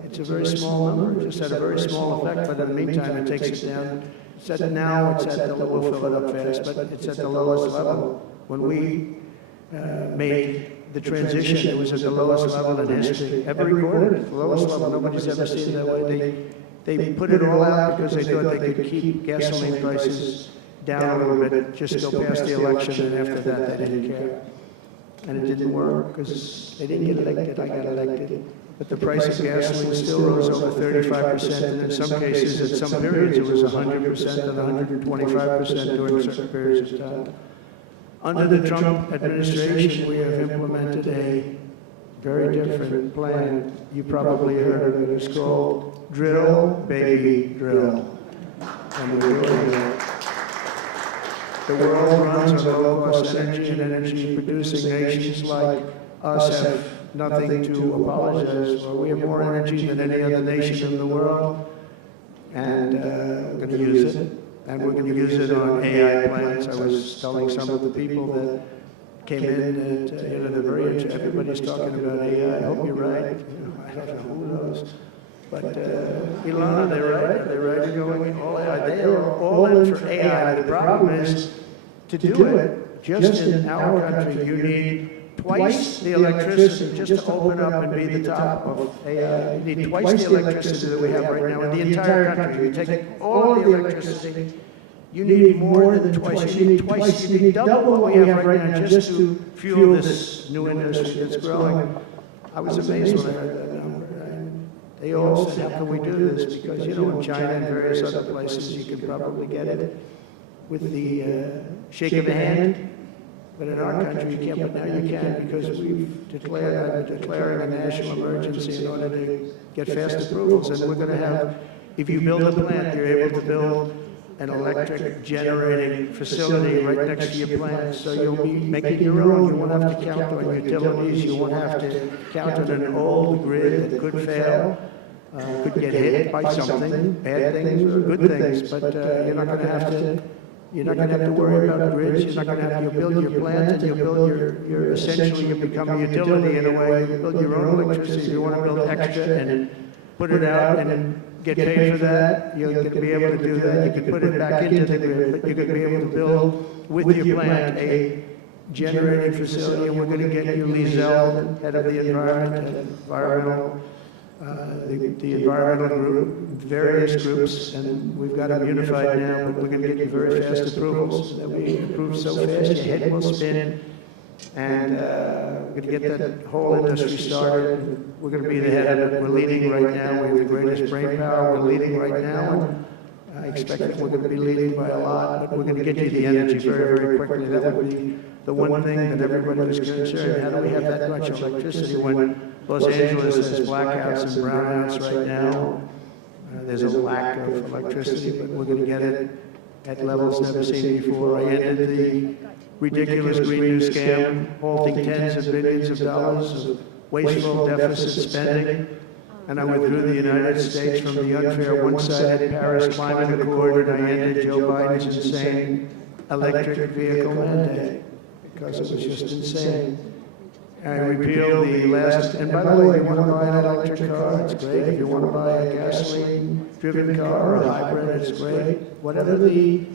it's a very small number. It just had a very small effect, but in the meantime, it takes it down. Now it's at the, we'll fill it up fast, but it's at the lowest level. When we made the transition, it was at the lowest level in history, ever recorded, the lowest level. Nobody's ever seen it that way. They put it all out because they thought they could keep gasoline prices down a little bit, just go past the election, and after that, they didn't care. And it didn't work because they didn't get elected. I got elected. But the price of gasoline still rose over 35%, and in some cases, at some periods, it was 100% and 125% during certain periods of time. Under the Trump administration, we have implemented a very different plan. You probably heard of it. It's called Drill, Baby, Drill. And we're doing that. The world runs on low-cost energy, and energy-producing nations like us have nothing to apologize for. We have more energy than any other nation in the world, and we're going to use it. And we're going to use it on AI plants. I was telling some of the people that came in, and they're very interested. Everybody's talking about AI. I hope you're right. I don't know, who knows. But Ilana, they're right. They're right in going all AI. They are all in for AI. The problem is, to do it, just in our country, you need twice the electricity just to open up and be the top of AI. You need twice the electricity that we have right now in the entire country. You take all the electricity you need more than twice. You need twice, you need double what we have right now just to fuel this new industry that's growing. I was amazed when I heard that number. They all said, how can we do this? Because, you know, in China and various other places, you can probably get it with the shake of a hand. But in our country, you can't, but now you can, because we've declaring a national emergency in order to get fast approvals. And we're going to have, if you build a plant, you're able to build an electric generating facility right next to your plant. So you'll be making your own. You won't have to count on utilities. You won't have to count on an old grid that could fail, could get hit by something, bad things or good things. But you're not going to have to. You're not going to have to worry about grids. You're not going to have to. You'll build your plant and you'll build your essentially you become a utility in a way. You build your own electricity. If you want to build extra and put it out and then get paid for that, you're going to be able to do that. You can put it back into the grid, but you're going to be able to build with your plant a generating facility. And we're going to get you Lee Zeldin, head of the environment and environmental. The environmental group, various groups, and we've got them unified now, but we're going to get you very fast approvals. That we approve so fast, your head will spin, and we're going to get that whole industry started. We're going to be the head of it. We're leading right now. We have the greatest brain power. We're leading right now, and I expect that we're going to be leading by a lot, but we're going to get you the energy very, very quickly. That would be the one thing that everybody was concerned. How do we have that much electricity when Los Angeles has blackouts and brownouts right now? There's a lack of electricity, but we're going to get it at levels never seen before. I ended the ridiculous Green New scam, halting tens of billions of dollars of wasteful deficit spending, and I withdrew the United States from the unfair one-sided Paris Climate Accord, and I ended Joe Biden's insane electric vehicle mandate, because it was just insane. I repealed the last, and by the way, if you want to buy an electric car, it's great. If you want to buy a gasoline-driven car or a hybrid, it's great. Whatever the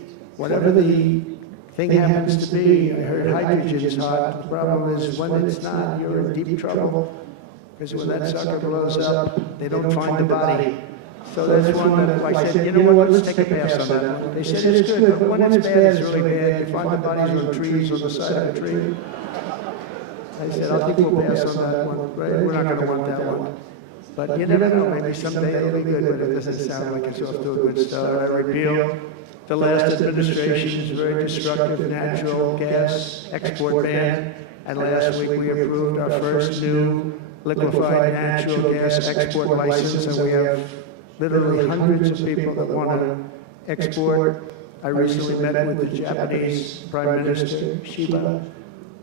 thing happens to be, I heard hydrogen's hot. The problem is when it's not, you're in deep trouble. Because when that sucker blows up, they don't find the body. So that's one that I said, you know what, let's take a pass on that one. They said it's good, but when it's bad, it's really bad. You find the bodies on trees on the side of a tree. I said, I think we'll pass on that one, right? We're not going to want that one. But you never know, maybe someday it'll be good, but it doesn't sound like it's off to a good start. I repealed the last administration's very destructive natural gas export ban, and last week we approved our first new liquefied natural gas export license, and we have literally hundreds of people that want to export. I recently met with the Japanese Prime Minister, Shiba,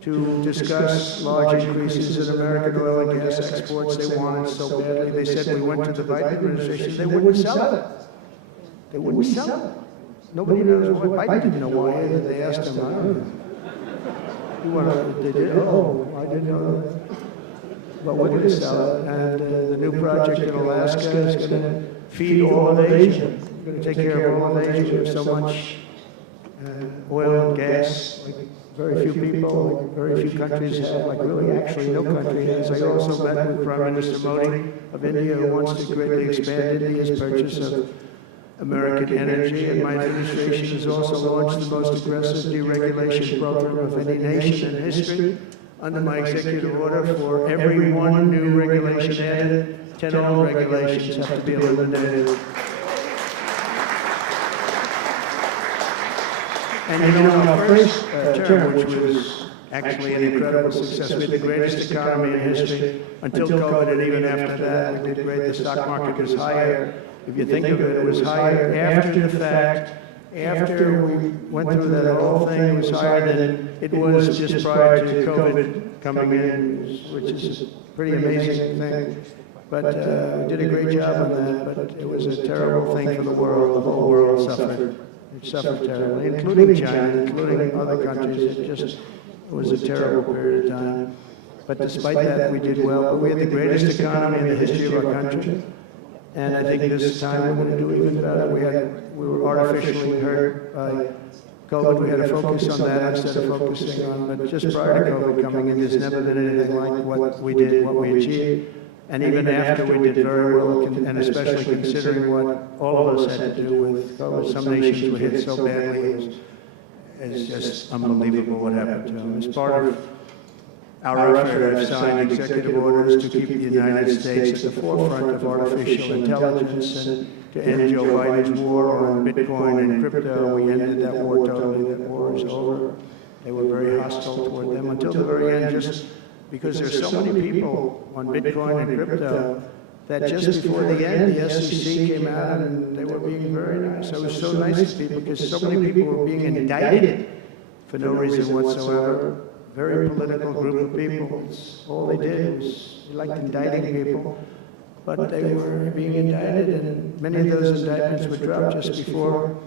to discuss large increases in American oil and gas exports. They wanted so badly. They said we went to the Biden administration, they wouldn't sell it. They wouldn't sell it. Nobody knows why. Biden didn't know why either. They asked him, I don't know. You want to, they did? Oh, I didn't know that. But we're going to sell it. And the new project in Alaska is going to feed all of Asia. We're going to take care of all of Asia. We have so much oil and gas. Like very few people, like very few countries have, like really actually no country has. I also met with Prime Minister Modi of India, who wants to greatly expand India's purchase of American energy, and my administration has also launched the most aggressive deregulation program of any nation in history. Under my executive order, for every one new regulation added, 10 old regulations have to be eliminated. And you know, in our first term, which was actually an incredible success, we had the greatest economy in history until COVID, and even after that, we did great. The stock market was higher. If you think of it, it was higher after the fact. After we went through that whole thing, it was higher than it was just prior to COVID coming in, which is a pretty amazing thing. But we did a great job on that, but it was a terrible thing for the world. The whole world suffered. It suffered terribly, including China, including other countries. It was a terrible period of time. But despite that, we did well. But we had the greatest economy in the history of our country. And I think this time we're going to do even better. We were artificially hurt by COVID. We had to focus on that instead of focusing on, but just prior to COVID coming in, there's never been anything like what we did, what we achieved. And even after we did very well, and especially considering what all of us had to do with COVID, some nations were hit so badly, it's just unbelievable what happened to them. As part of our effort, I've signed executive orders to keep the United States at the forefront of artificial intelligence and to end Joe Biden's war on Bitcoin and crypto. We ended that war totally. That war is over. They were very hostile toward them until the very end, just because there's so many people on Bitcoin and crypto that just before the end, the SEC came out and they were being very nice. I was so nice to people because so many people were being indicted for no reason whatsoever. Very political group of people. All they did was they liked indicting people, but they were being indicted, and many of those indictments were dropped just before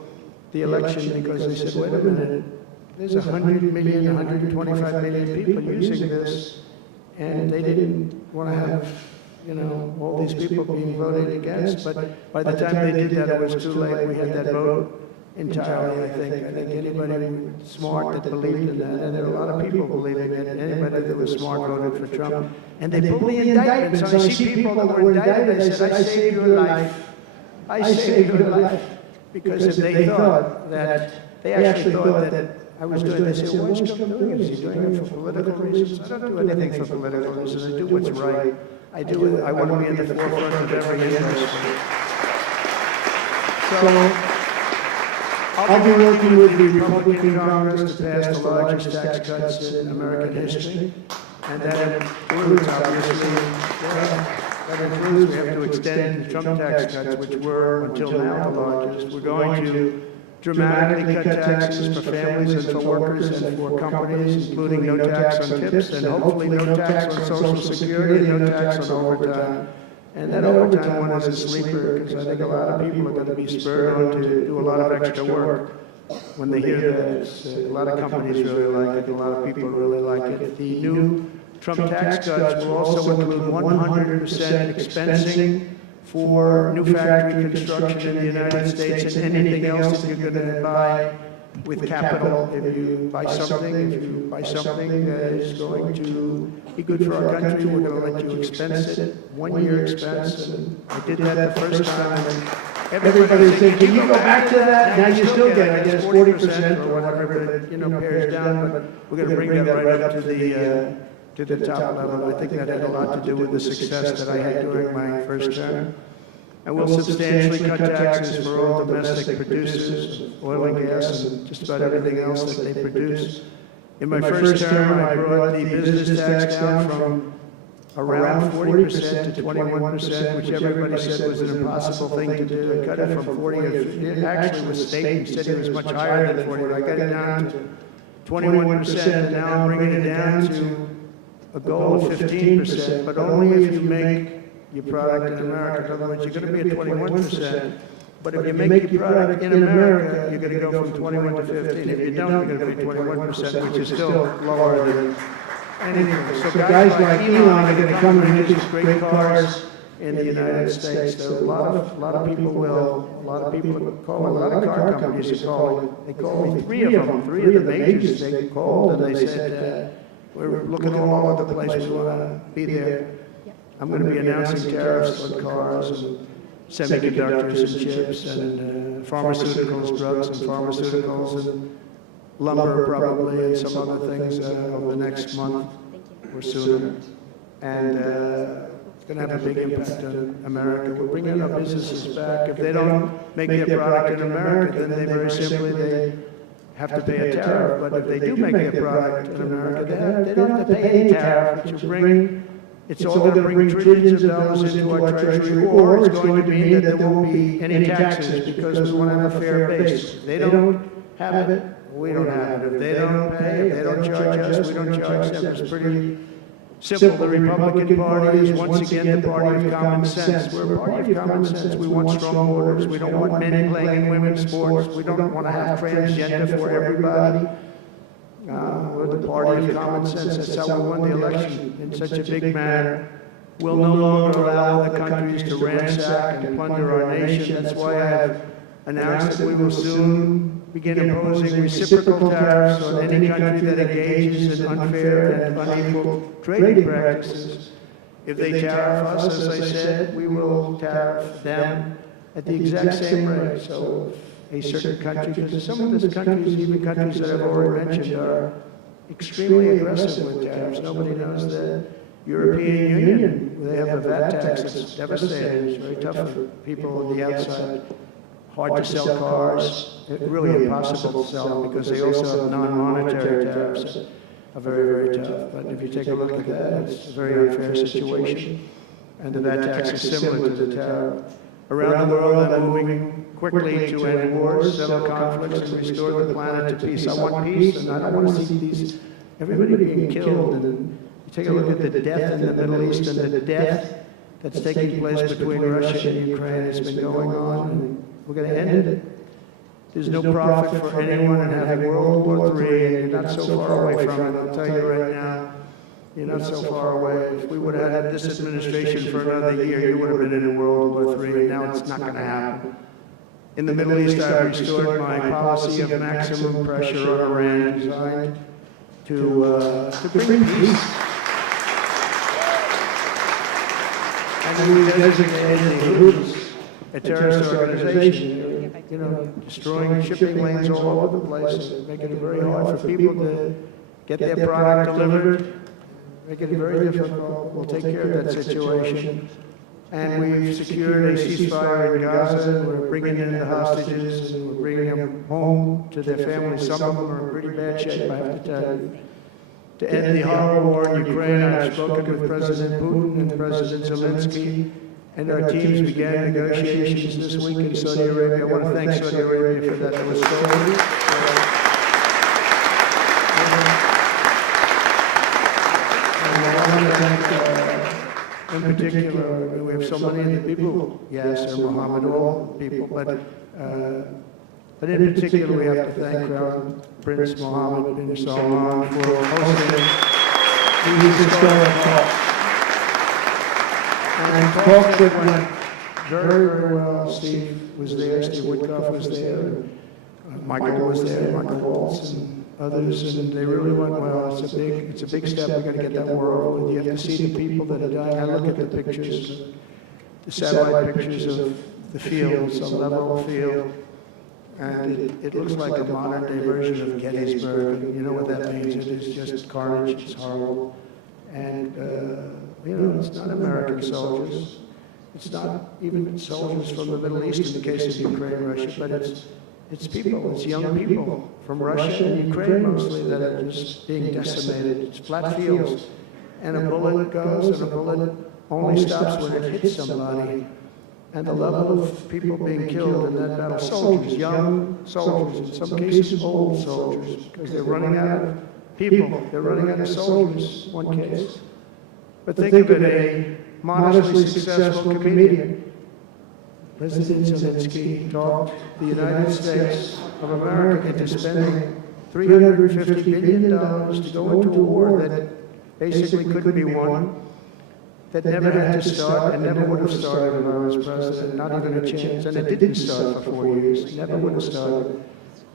the election because they said, wait a minute, there's 100 million, 125 million people using this, and they didn't want to have, you know, all these people being voted against. But by the time they did that, it was too late. We had that vote entirely, I think. I think anybody smart that believed in that, and there were a lot of people believing it, anybody that was smart voted for Trump. And they pulled the indictments. So I see people that were indicted, they said, I saved your life. I saved your life. Because if they thought that, they actually thought that I was doing this, they said, why is Trump doing it? Is he doing it for political reasons? I don't do anything for political reasons. I do what's right. I want to be in the forefront of every industry. So, I'll be working with the Republican Congress to pass the largest tax cuts in American history, and that includes, obviously, we have to extend the Trump tax cuts, which were, until now, the largest. We're going to dramatically cut taxes for families and for workers and for companies, including no tax on tips, and hopefully no tax on Social Security, and no tax on overtime. And that overtime one is a sleeper, because I think a lot of people are going to be spurred on to do a lot of extra work when they hear that. A lot of companies really like it, a lot of people really like it. The new Trump tax cuts will also include 100% expensing for new factory construction in the United States and anything else that you're going to buy with capital. If you buy something that is going to be good for our country, we're going to let you expense it, 1 year expense. And I did that the first time, and everybody said, can you go back to that? Now you still get, I guess, 40% or whatever, that, you know, pares down, but we're going to bring that right up to the top level. I think that had a lot to do with the success that I had during my first term. And we'll substantially cut taxes for all domestic producers of oil and gas and just about everything else that they produce. In my first term, I brought the business tax down from around 40% to 21%, which everybody said was an impossible thing to do. I cut it from 40, it actually was state, said it was much higher than 40, but I got it down to 21%, and now I'm bringing it down to a goal of 15%, but only if you make your product in America. In other words, you're going to be at 21%, but if you make your product in America, you're going to go from 21 to 15. If you don't, you're going to be 21%, which is still lower than anything. So guys like Elon are going to come and make these great cars in the United States. So a lot of people call, a lot of car companies are calling. They called me, three of the majors they called, and they said, we're looking all over the place, we want to be there. I'm going to be announcing tariffs on cars and semiconductors and chips and pharmaceuticals, drugs and pharmaceuticals and lumber probably and some other things over the next month or sooner. And it's going to have a big impact on America. We're bringing our businesses back. If they don't make their product in America, then they very simply they have to pay a tariff. But if they do make their product in America, they don't have to pay any tariff. It's all going to bring trillions of dollars into our treasury, or it's going to mean that there won't be any taxes because we want to have a fair base. If they don't have it, we don't have it. If they don't pay, if they don't charge us, we don't charge them. It's pretty simple. The Republican Party is once again the party of common sense. We're a party of common sense. We want strong borders. We don't want men playing in women's sports. We don't want to have transgender for everybody. We're the party of common sense. That's how we won the election in such a big manner. We'll no longer allow other countries to ransack and plunder our nation. That's why I have announced that we will soon begin imposing reciprocal tariffs on any country that engages in unfair and unequal trading practices. If they tariff us, as I said, we will tariff them at the exact same rate. So if a certain country, because some of these countries, even countries that I've already mentioned, are extremely aggressive with tariffs. Nobody knows that European Union, they have a VAT tax that's devastating. It's very tough for people on the outside. Hard to sell cars, really impossible to sell because they also have non-monetary tariffs that are very, very tough. But if you take a look at that, it's a very unfair situation. And the VAT tax is similar to the tariff. Around the world, I'm moving quickly to end wars, settle conflicts, and restore the planet to peace. I want peace, and I don't want to see everybody being killed. And you take a look at the death in the Middle East and the death that's taking place between Russia and Ukraine. It's been going on, and we're going to end it. There's no profit for anyone in having World War III, and you're not so far away from it. I'll tell you right now, you're not so far away. If we would have had this administration for another year, you would have been in World War III, and now it's not going to happen. In the Middle East, I restored my policy of maximum pressure on Iran, designed to bring peace. And we designated the Houthis a terrorist organization, destroying shipping lanes all over the place, making it very hard for people to get their product delivered, making it very difficult. We'll take care of that situation. And we've secured a ceasefire in Gaza. We're bringing in the hostages, and we're bringing them home to their families. Some of them are in pretty bad shape, I have to tell you. To end the horrible war in Ukraine, I've spoken with President Putin and President Zelensky, and our teams began negotiations this week in Saudi Arabia. I want to thank Saudi Arabia for that. That was in particular, we have so many of the people, yes, they're Mohammed, all people, but in particular, we have to thank Crown Prince Mohammed bin Salman for hosting these historic talks. And talks that went very, very well. Steve was there, Steve Woodcock was there, and Michael was there, Michael Waltz, and others, and they really went well. It's a big step. We've got to get that war over with. You have to see the people that are dying. I look at the pictures, the satellite pictures of the field, some level field, and it looks like a modern-day version of Gettysburg. You know what that means? It is just carnage. It's horrible. And, it's not American soldiers. It's not even soldiers from the Middle East in the case of Ukraine and Russia, but it's people, it's young people from Russia and Ukraine mostly that are just being decimated. It's flat fields. And a bullet goes, and a bullet only stops when it hits somebody. And the level of people being killed in that battle, soldiers, young soldiers, in some cases old soldiers, because they're running out of people. They're running out of soldiers, in one case. But think of it, a modestly successful comedian. President Zelensky talked the United States of America into spending $350 billion to go into a war that basically couldn't be won, that never had to start and never would have started if I was president, not even a chance. And it didn't start for 4 years, it never would have started.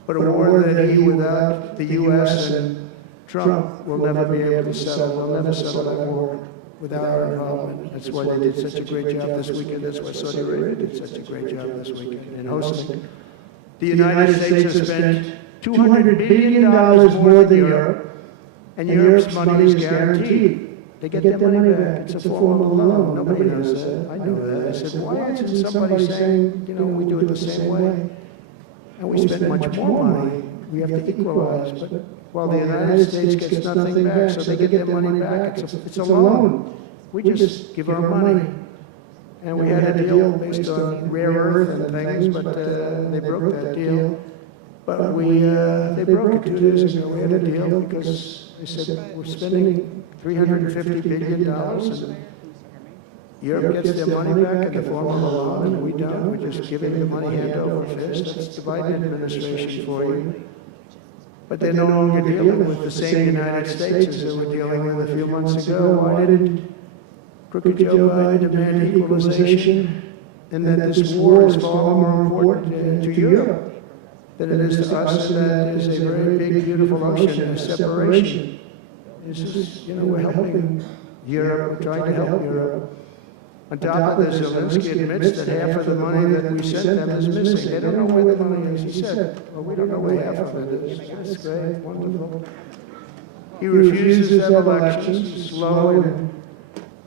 But a war that he, without the U.S. and Trump, will never be able to settle. They'll never settle that war without our involvement. That's why they did such a great job this weekend. That's why Saudi Arabia did such a great job this weekend in hosting. The United States has spent $200 billion more than Europe, and Europe's money is guaranteed. They get their money back. It's a form of loan. Nobody knows that. I know that. I said, why isn't somebody saying, we do it the same way? And we spend much more money. We have to equalize. But while the United States gets nothing back, so they get their money back. It's a loan. We just give our money. And we had a deal based on rare earth and things, but they broke that deal. But they broke it 2 years ago. We had a deal because they said, we're spending $350 billion, and Europe gets their money back in the form of a loan, and we don't. We're just giving the money hand over fist. That's the Biden administration for you. But they're no longer dealing with the same United States as they were dealing with a few months ago. Why did crooked Joe Biden demand equalization, and that this war is far more important to Europe than it is to us, and that is a very big, beautiful ocean, a separation. This is, we're helping Europe, we're trying to help Europe. On top of this, Zelensky admits that half of the money that we sent them is missing. They don't know where the money is. He said, well, we don't know where half of it is. That's great, wonderful. He refuses to have elections, slow, and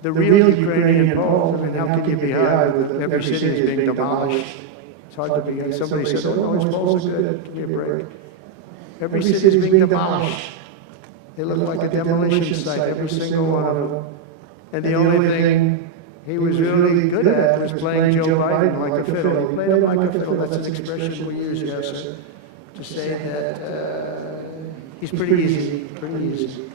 the real Ukrainian polls, I mean, how can you be high with every city is being demolished? It's hard to be. Somebody said, oh, no, his polls are good. Give me a break. Every city is being demolished. They look like a demolition site, every single one of them. And the only thing he was really good at was playing Joe Biden like a fiddle. He played him like a fiddle. That's an expression we use, yes, sir, to say that he's pretty easy, pretty easy.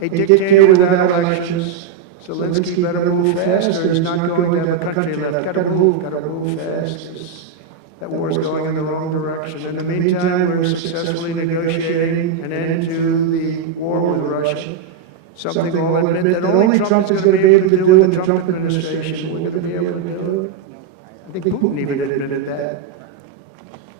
A dictator without elections. Zelensky better move fast or he's not going to have a country left. Gotta move fast. That war is going in the wrong direction. In the meantime, we're successfully negotiating an end to the war with Russia. Something I'll admit that only Trump is going to be able to do in the Trump administration. We're going to be able to do it. I think Putin even admitted that.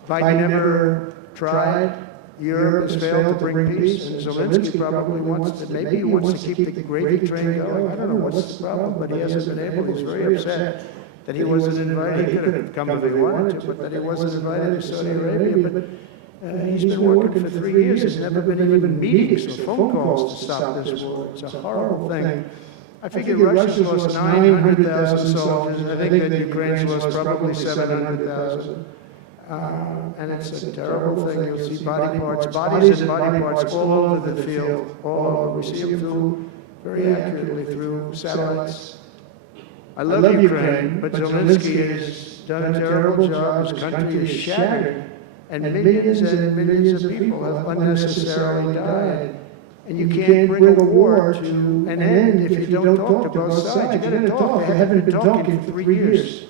Biden never tried. Europe has failed to bring peace, and Zelensky probably wants to, maybe he wants to keep the gravy train going. I don't know what's the problem, but he hasn't been able. He's very upset that he wasn't invited. He could have come if he wanted to, but that he wasn't invited to Saudi Arabia. But he's been working for 3 years. There's never been even meetings or phone calls to stop this war. It's a horrible thing. I figure Russia's lost 900,000 soldiers. I think that Ukraine's lost probably 700,000. And it's a terrible thing. You'll see bodies and body parts all over the field, all over. We see them through, very accurately through satellites. I love Ukraine, but Zelensky has done a terrible job. His country is shattered, and millions of people have unnecessarily died. And you can't bring a war to an end if you don't talk to both sides. You've got to talk. They haven't been talking for 3 years.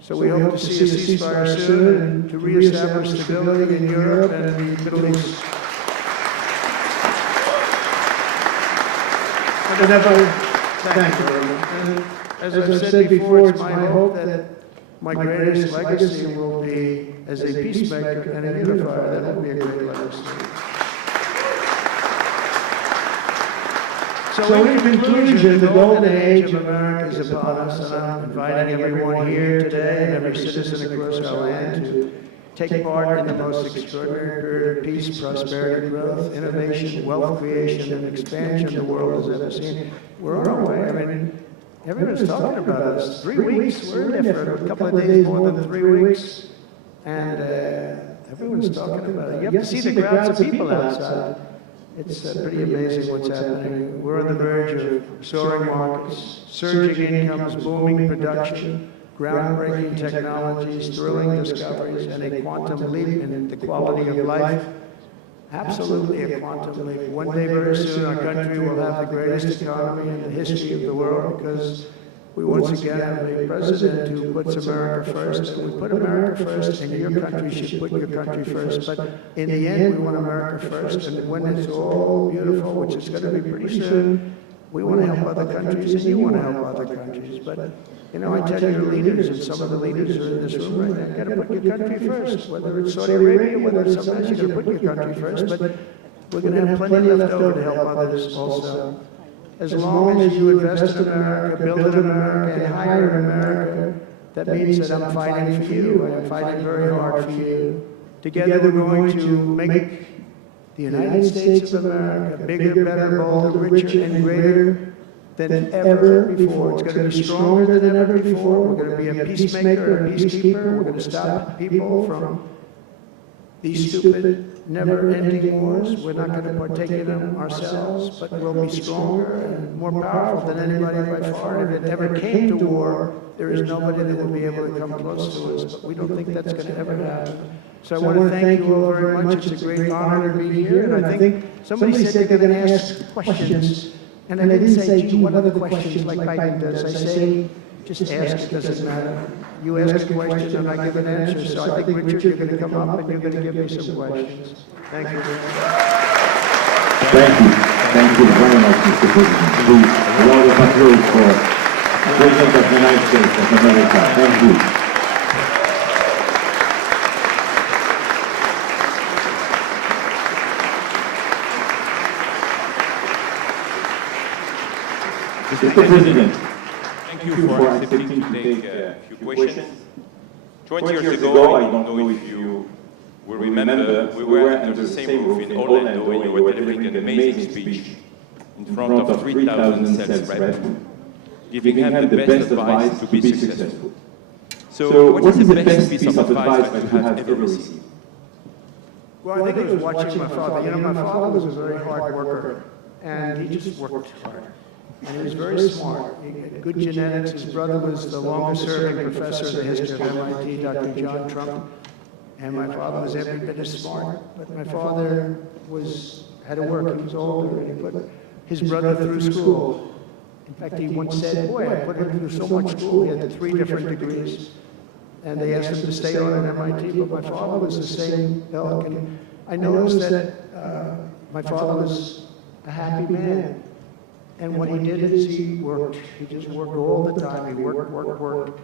So we hope to see a ceasefire soon and to reestablish stability in Europe and the Middle East. Thank you very much. As I've said before, it's my hope that my greatest legacy will be as a peacemaker and a unifier. That will be a great legacy. So in conclusion, the golden age of America is upon us, and I'm inviting everyone here today and every citizen across our land to take part in the most extraordinary period of peace, prosperity, growth, innovation, wealth creation, and expansion the world has ever seen. We're on our way. I mean, everyone's talking about us. 3 weeks, we're in there for a couple of days more than 3 weeks, and everyone's talking about it. You have to see the crowds of people outside. It's pretty amazing what's happening. We're on the verge of soaring markets, surging incomes, booming production, groundbreaking technologies, thrilling discoveries, and a quantum leap in the quality of life. Absolutely a quantum leap. One day very soon our country will have the greatest economy in the history of the world because we once again have a president who puts America first, and we put America first, and your country should put your country first. But in the end, we want America first, and when it's all beautiful, which is going to be pretty soon, we want to help other countries, and you want to help other countries. But, you know, I tell your leaders, and some of the leaders are in this room right now, you've got to put your country first, whether it's Saudi Arabia, whether it's somewhere else, you've got to put your country first. But we're going to have plenty left over to help others also. As long as you invest in America, build in America, and hire in America, that means that I'm fighting for you, and I'm fighting very hard for you. Together we're going to make the United States of America bigger, better, bolder, richer, and greater than ever before. It's going to be stronger than ever before. We're going to be a peacemaker, a peacekeeper. We're going to stop people from these stupid, never-ending wars. We're not going to partake in them ourselves, but we'll be stronger and more powerful than anybody by far. And if it ever came to war, there is nobody that will be able to come close to us, but we don't think that's going to ever happen. So I want to thank you all very much. It's a great honor to be here, and I think somebody said they're going to ask questions, and I didn't say, gee, what other questions like Biden does. I say, just ask, it doesn't matter. You ask a question and I give an answer. So I think, Richard, you're going to come up and you're going to give me some questions. Thank you. Thank you. Thank you very much, Mr. President. We round of applause for President of the United States of America. Thank you. Mr. President, Thank you for accepting to take a few questions. 20 years ago, I don't know if you will remember, we were under the same roof in Orlando when you were delivering an amazing speech in front of 3,000 sales reps, giving them the best advice to be successful. So what is the best piece of advice that you have ever received? Well, I think it was watching my father. You know, my father was a very hard worker, and he just worked hard. And he was very smart. He had good genetics. His brother was the longest-serving professor in the history of MIT, Dr. John Trump. And my father was every bit as smart. But my father had to work. He was older, and he put his brother through school. In fact, he once said, boy, I put him through so much school. He had 3 different degrees. And they asked him to stay on at MIT, but my father was the same ilk. And I noticed that my father was a happy man. And what he did is he worked. He just worked all the time. He worked.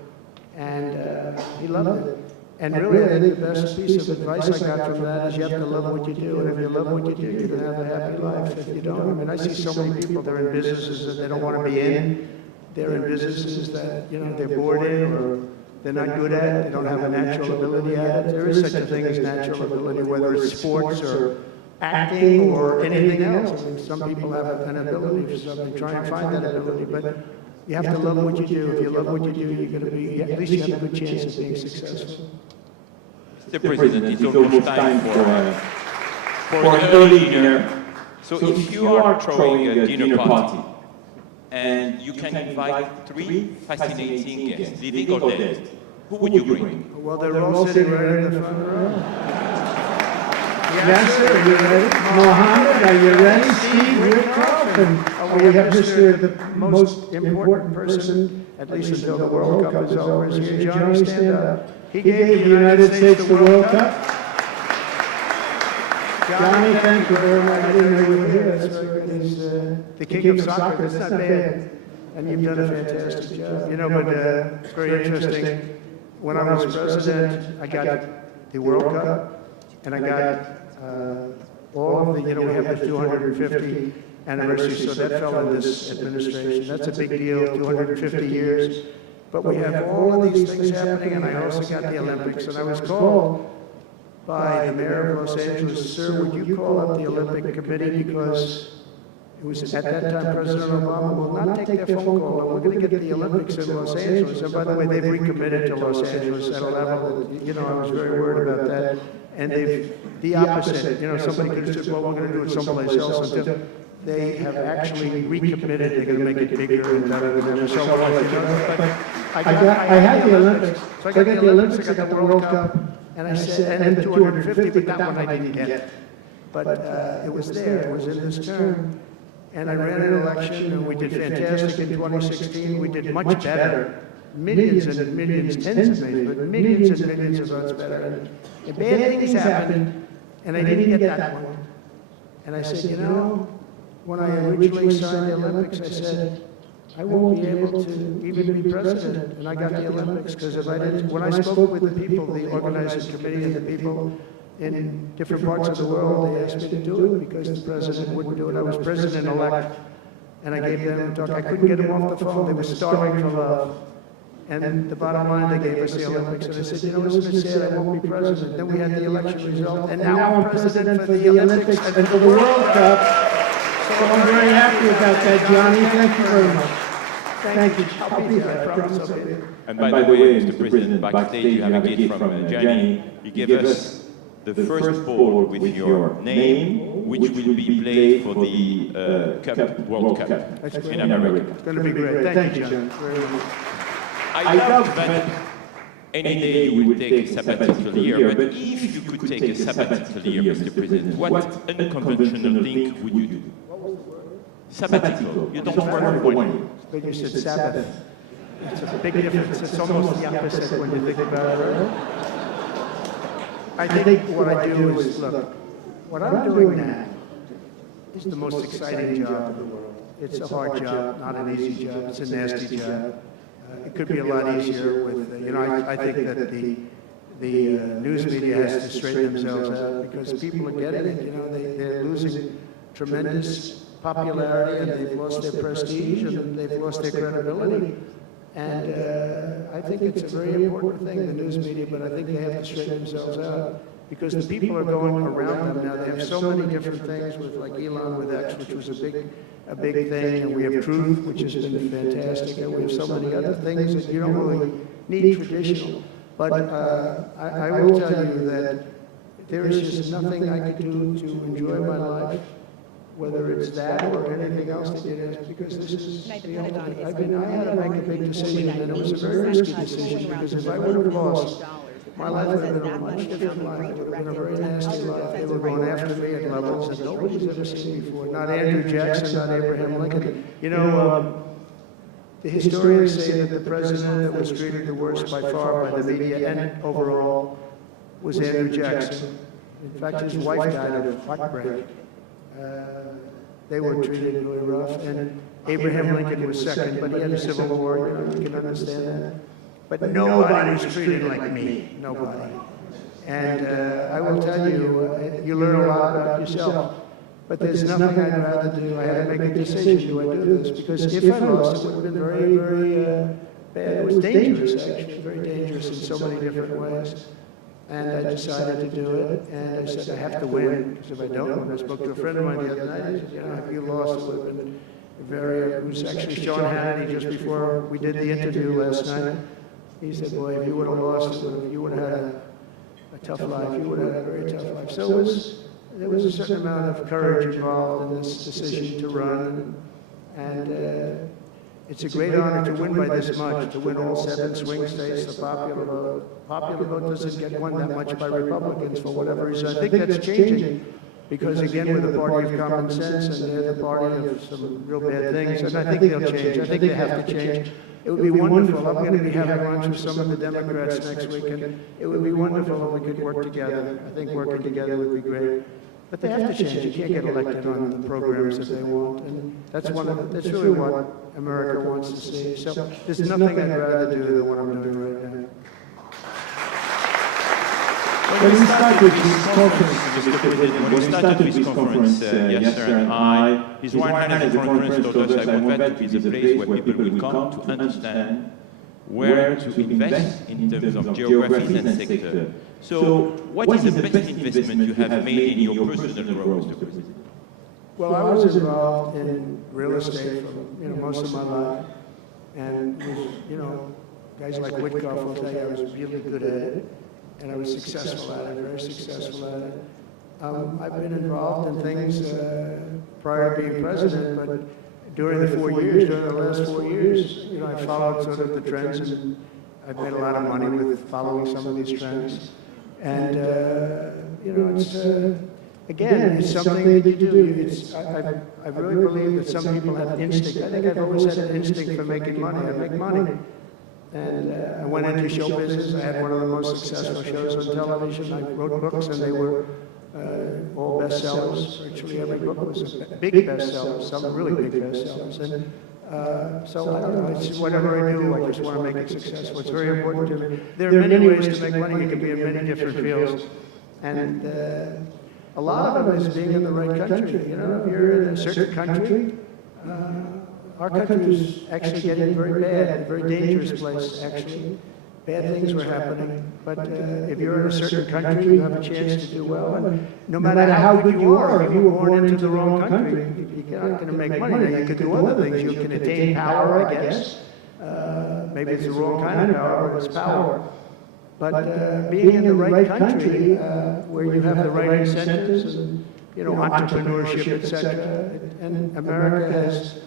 And he loved it. And really, I think the best piece of advice I got from that is you have to love what you do. And if you love what you do, you're going to have a happy life. If you don't, I mean, I see so many people, they're in businesses that they don't want to be in. They're in businesses that, you know, they're bored in or they're not good at. They don't have a natural ability at it. There is such a thing as natural ability, whether it's sports or acting or anything else. I mean, some people have an ability for something. Try and find that ability, but you have to love what you do. If you love what you do, you're going to be, at least you have a good chance of being successful. Mr. President, it's almost time for an early dinner. So if you are throwing a dinner party and you can invite 3 fascinating guests, living or dead, who would you bring? Well, they're all sitting right in the front row. Yes, sir. Are you ready? Mohammed, are you ready? Steve, Rick, Carlton. We have Mr. the most important person, at least until the World Cup is over, is here. Johnny, stand up. He gave the United States the World Cup. Johnny, thank you very much. I didn't know you were here. That's very good. He's the king of soccer. That's not bad. And you've done a fantastic job. You know, but it's very interesting. When I was president, I got the World Cup, and I got all of the, you know, we have the 250 anniversary, so that fell in this administration. That's a big deal, 250 years. But we have all of these things happening, and I also got the Olympics. And I was called by the mayor of Los Angeles, sir, would you call up the Olympic Committee, because it was at that time President Obama will not take their phone call, and we're going to get the Olympics in Los Angeles. And by the way, they've recommitted to Los Angeles at a level that, you know, I was very worried about that. And they've, the opposite, you know, somebody could have said, well, we're going to do it someplace else. Until they have actually recommitted, they're going to make it bigger and better than ever. So I had the Olympics. So I got the Olympics, I got the World Cup, and I said, and the 250, but that one I didn't get. But it was there, it was in this term. And I ran an election, and we did fantastic in 2016. We did much better. Millions and millions, tens of millions, but millions and millions of votes better. And bad things happened, and I didn't get that one. And I said, you know, when I originally signed the Olympics, I said, I won't be able to even be president. And I got the Olympics, because if I didn't, when I spoke with the people, the organizing committee and the people in different parts of the world, they asked me to do it because the president wouldn't do it. I was president-elect, and I gave them a talk. I couldn't get them off the phone. They were starving for love. And the bottom line, they gave us the Olympics. And I said, you know, it's been said I won't be president. Then we had the election result. And now I'm president for the Olympics and for the World Cup. So I'm very happy about that, Johnny. Thank you very much. Thank you. I'll be there. I promise I'll be there. And by the way, Mr. President, backstage you have a gift from Gianni. He gave us the first ball with your name, which will be played for the World Cup in America. It's going to be great. Thank you, John. Very much. I doubt that any day you will take a sabbatical year, but if you could take a sabbatical year, Mr. President, what unconventional thing would you do? Sabbatical. You don't work for 1 year. But you said Sabbath. It's a big difference. It's almost the opposite when you think about it, right? I think what I do is, look, what I'm doing now is the most exciting job in the world. It's a hard job, not an easy job. It's a nasty job. It could be a lot easier with, you know, I think that the news media has to straighten themselves out because people are getting it, you know, they're losing tremendous popularity, and they've lost their prestige, and they've lost their credibility. And I think it's a very important thing, the news media, but I think they have to straighten themselves out, because the people are going around them now. They have so many different things, with like Elon with X, which was a big thing, and we have Truth, which has been fantastic, and we have so many other things that you don't really need traditional. But I will tell you that there is just nothing I could do to enjoy my life, whether it's that or anything else that it is, because this is the ultimate. I had to make a big decision, and it was a very risky decision, because if I would have lost, my life would have been a much different life. It would have been a very nasty life. They were going after me at levels that nobody's ever seen before. Not Andrew Jackson, not Abraham Lincoln. You know, the historians say that the president that was treated the worst by far by the media and overall was Andrew Jackson. In fact, his wife died of heartbreak. They were treated really rough, and Abraham Lincoln was second, but he had a civil war, you know, you can understand that. But nobody was treated like me, nobody. And I will tell you, you learn a lot about yourself, but there's nothing I'd rather do. I had to make a decision, do I do this? Because if I lost, it would have been very, very bad. It was dangerous, actually, very dangerous in so many different ways. And I decided to do it, and I said, I have to win, because if I don't win, I spoke to a friend of mine the other night, he said, you know, if you lost, it would have been very, it was actually Sean Hannity just before we did the interview last night. He said, boy, if you would have lost, you would have had a tough life, you would have had a very tough life. So there was a certain amount of courage involved in this decision to run, and it's a great honor to win by this much, to win all 7 swing states, the popular vote. Popular vote doesn't get won that much by Republicans for whatever reason. I think that's changing, because again, we're the party of common sense, and they're the party of some real bad things, and I think they'll change. I think they have to change. It would be wonderful. I'm going to be having lunch with some of the Democrats next week, and it would be wonderful if we could work together. I think working together would be great. But they have to change. You can't get elected on the programs that they want, and that's really what America wants to see. So there's nothing I'd rather do than what I'm doing right now. When we started this conference, Mr. President, when we started this conference, Yasser and I, His Royal Conference told us I want that to be the place where people will come to understand where to invest in terms of geographies and sector. So, what is the best investment you have made in your personal growth, Mr. President? Well, I was involved in real estate for most of my life, and with guys like Whitcoff will tell you I was really good at it, and I was successful at it, very successful at it. I've been involved in things prior to being president, but during the last 4 years, I followed sort of the trends, and I've made a lot of money with following some of these trends. And, it's, again, it's something that you do. I really believe that some people have instinct. I think I've always had an instinct for making money. I make money. And I went into show business. I had one of the most successful shows on television. I wrote books, and they were all bestsellers. Virtually every book was a big bestseller, some really big bestsellers. And so I don't know, it's whatever I do, I just want to make it successful. It's very important to me. There are many ways to make money. You can be in many different fields. And a lot of them is being in the right country. If you're in a certain country, our country is actually getting very bad, a very dangerous place, actually. Bad things were happening, but if you're in a certain country, you have a chance to do well. And no matter how good you are, if you were born into the wrong country, you're not going to make money. Now, you can do other things. You can attain power, I guess. Maybe it's the wrong kind of power, but it's power. But being in the right country, where you have the right incentives and entrepreneurship, etc., and America has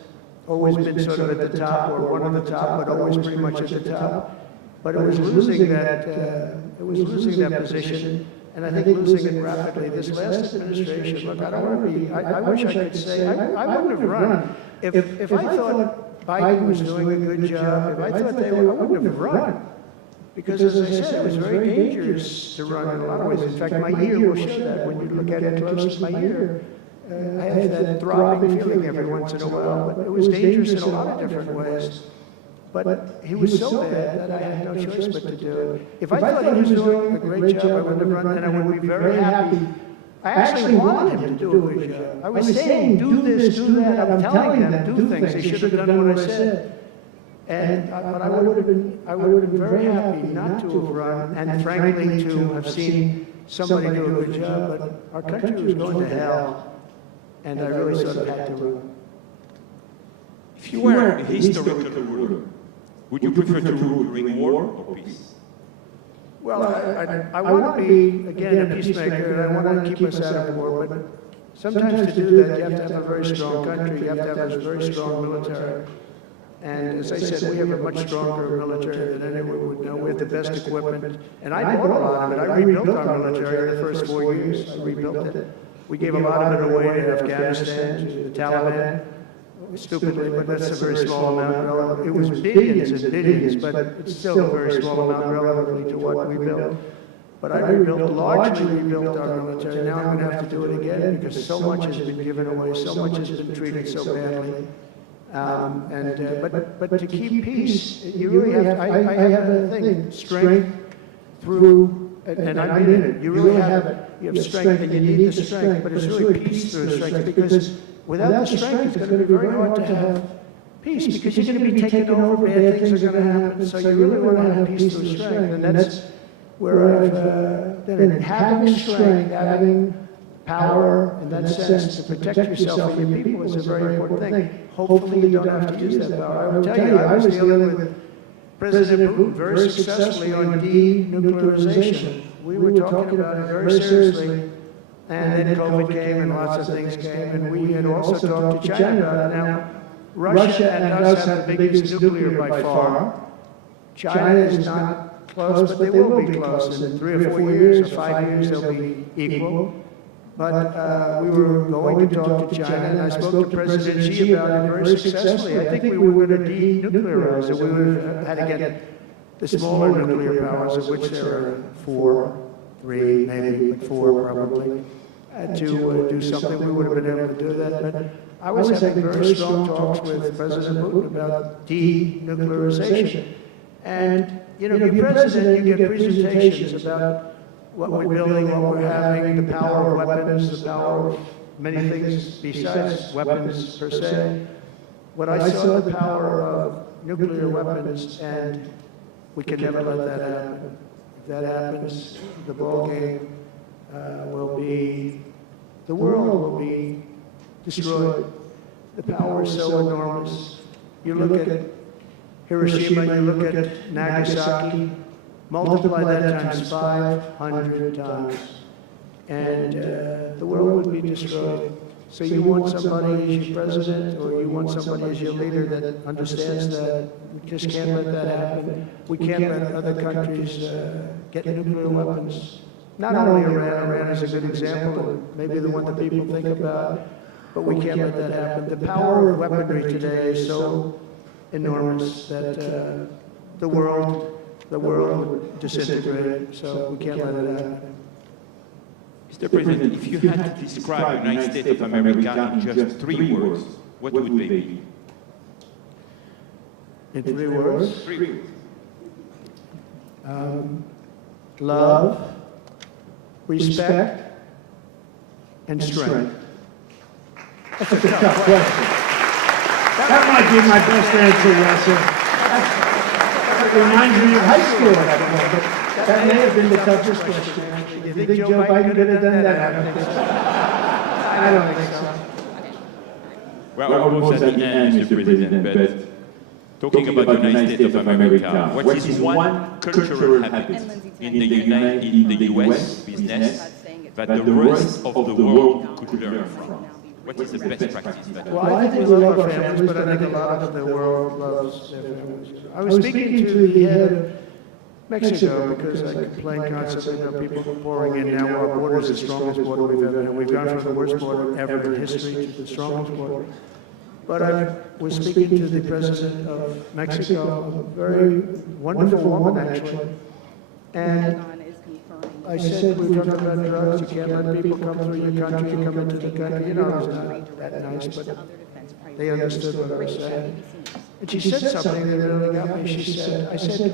always been sort of at the top, or one of the top, but always pretty much at the top. But it was losing that position, and I think losing it rapidly. This last administration, look, I don't want to be, I wish I could say, I wouldn't have run. If I thought Biden was doing a good job, if I thought they were, I wouldn't have run. Because as I said, it was very dangerous to run in a lot of ways. In fact, my ear will show that when you look at it close. My ear, I have that throbbing feeling every once in a while, but it was dangerous in a lot of different ways. But he was so bad that I had no choice but to do it. If I thought he was doing a great job, I would have run, and I would be very happy I actually wanted him to do a good job. I was saying, do this, do that. I'm telling them, do things. They should have done what I said. But I would have been very happy not to have run, and frankly, to have seen somebody do a good job. But our country was going to hell, and I really sort of had to run. If you were a historical ruler, would you prefer to rule during war or peace? Well, I want to be, again, a peacemaker, and I want to keep us out of war, but sometimes to do that, you have to have a very strong country, you have to have a very strong military. And as I said, we have a much stronger military than anyone would know. We have the best equipment. And I bought a lot of it. I rebuilt our military in the first 4 years. I rebuilt it. We gave a lot of it away to Afghanistan, to the Taliban. Stupidly, but that's a very small amount. It was billions and billions, but it's still a very small amount relatively to what we built. But I largely rebuilt our military. Now I'm going to have to do it again because so much has been given away, so much has been treated so badly. But to keep peace, you really have to, I have a thing, strength through, and I mean it, you really have it. You have strength and you need the strength, but it's really peace through strength, because without the strength, it's going to be very hard to have peace, because you're going to be taken over, bad things are going to happen, so you really want to have peace through strength, and that's where I've done it. Having strength, having power in that sense to protect yourself and your people is a very important thing. Hopefully you don't have to use that power. I will tell you, I was dealing with President Putin very successfully on denuclearization. We were talking about it very seriously, and then COVID came and lots of things came, and we had also talked to China about it. Now, Russia and us have the biggest nuclear by far. China is not close, but they will be close. In 3 or 4 years or 5 years, they'll be equal. But we were going to talk to China, and I spoke to President Xi about it very successfully. I think we were going to denuclearize it. We would have had to get the smaller nuclear powers, of which there are 4, 3, maybe, but 4 probably, to do something. We would have been able to do that. But I was having very strong talks with President Putin about denuclearization. And, you know, you're president, you get presentations about what we're building, what we're having, the power of weapons, the power of many things besides weapons per se. When I saw the power of nuclear weapons, and we can never let that happen. If that happens, the ball game will be, the world will be destroyed. The power is so enormous. You look at Hiroshima, you look at Nagasaki, multiply that times 500 times, and the world would be destroyed. So you want somebody as your president, or you want somebody as your leader that understands that we just can't let that happen. We can't let other countries get nuclear weapons. Not only Iran, Iran is a good example, maybe the one that people think about, but we can't let that happen. The power of weaponry today is so enormous that the world would disintegrate, so we can't let it happen. Mr. President, if you had to describe the United States of America in just 3 words, what would they be? In 3 words? 3 words. Love, respect, and strength. That's a tough question. That might be my best answer, Russell. It reminds me of high school at that point, but that may have been the toughest question. You think Joe Biden could have done that? I don't think so. We're almost at the end, Mr. President, but talking about the United States of America, what is one cultural habit in the US business that the rest of the world could learn from? What is the best practice? Well, I think we love our families, but I think a lot of the world loves their families. I was speaking to the head of Mexico because I complain constantly about people pouring in. Now our border is the strongest border we've ever had. We've gone from the worst border ever in history to the strongest border. But I was speaking to the president of Mexico, a very wonderful woman actually, and I said, we're talking about drugs, you can't let people come through your country and come into the country. You know, it was not that nice, but they understood what I was saying. And she said something that really got me. She said, I said,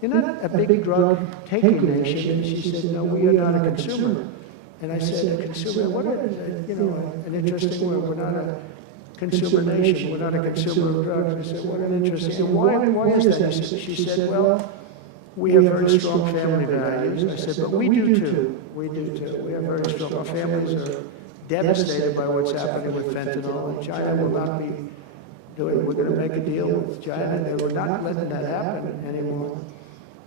you're not a big drug taking nation. And she said, no, we are not a consumer. And I said, consumer, what is it? You know, an interesting word. We're not a consumer nation. We're not a consumer of drugs. I said, what an interesting, and why is that? She said, well, we have very strong family values. I said, but we do too. We do too. We have very strong, our families are devastated by what's happening with fentanyl, and China will not be doing, we're going to make a deal with China. They were not letting that happen anymore.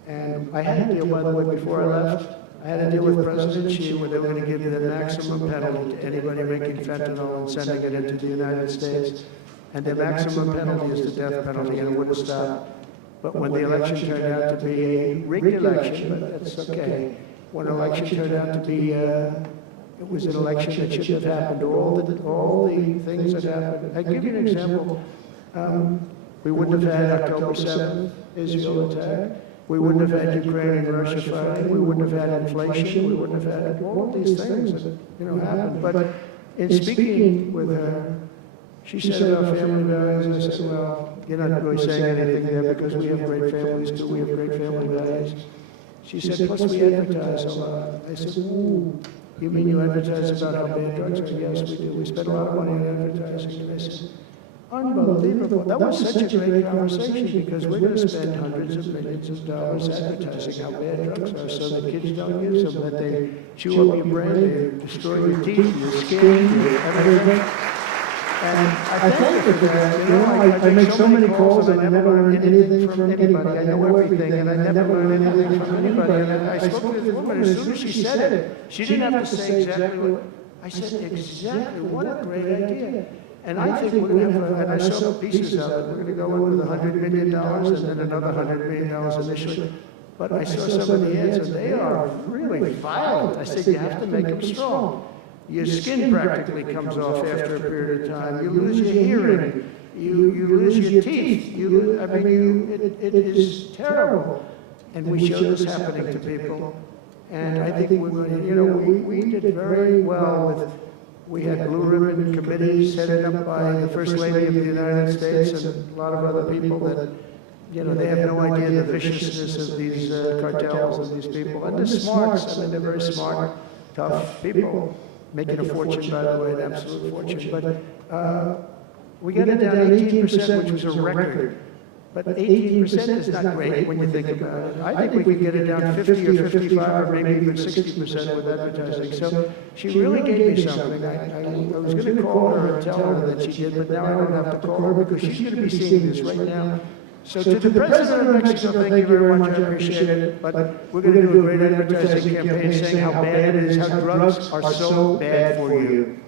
And I had a deal, by the way, before I left. I had a deal with President Xi where they were going to give the maximum penalty to anybody making fentanyl and sending it into the United States. And the maximum penalty is the death penalty, and it wouldn't stop. But when the election turned out to be a rigged election, but that's okay. When an election turned out to be, it was an election that shouldn't have happened. All the things that happened. I'll give you an example. We wouldn't have had October 7th, Israel attack. We wouldn't have had Ukraine and Russia fighting. We wouldn't have had inflation. We wouldn't have had all of these things that, you know, happened. But in speaking with her, she said about family values. I said, well, you're not really saying anything there because we have great families too. We have great family values. She said, plus we advertise a lot. I said, ooh, you mean you advertise about how bad drugs are? Yes, we do. We spend a lot of money on advertising. And I said, unbelievable. That was such a great conversation because we're going to spend hundreds of millions of dollars advertising how bad drugs are so that kids don't use them, that they chew up your brain, they destroy your teeth, your skin, your everything. And I thank you for that. You know, I make so many calls and I never learn anything from anybody. I know everything and I never learn anything from anybody. And I spoke to this woman, as soon as she said it, she didn't have to say exactly what, I said, exactly, what a great idea. And I think we're going to have, and I saw pieces of it, we're going to go in with $100 million and then another $100 million initially. But I saw some of the ads and they are really violent. I said, you have to make them strong. Your skin practically comes off after a period of time. You lose your hearing. You lose your teeth. It is terrible. And we show this happening to people. And I think we're going to, you know, we did very well with, we had blue ribbon committees headed up by the First Lady of the United States and a lot of other people that, you know, they have no idea the viciousness of these cartels and these people. And they're smart. I mean, they're very smart, tough people. Making a fortune, by the way, an absolute fortune. But we got it down 18%, which was a record. But 18% is not great when you think about it. I think we could get it down 50 or 55 or maybe even 60% with advertising. So she really gave me something. I was going to call her and tell her that she did, but now I don't have to call her because she's going to be seeing this right now. So to the President of Mexico, thank you very much, I appreciate it. But we're going to do a great advertising campaign saying how bad it is, how drugs are so bad for you.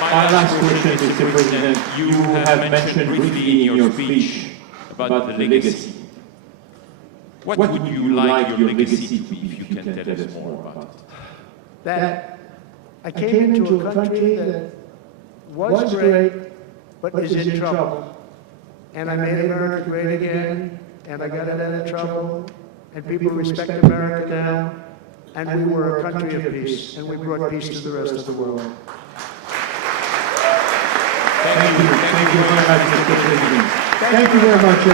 My last question, Mr. President. You have mentioned briefly in your speech about the legacy. What would you like your legacy to be, if you can tell us more about it? That I came into a country that was great, but is in trouble. And I made America great again, and I got it out of trouble, and people respect America now, and we were a country of peace, and we brought peace to the rest of the world. Thank you very much, Mr. President. Thank you very much.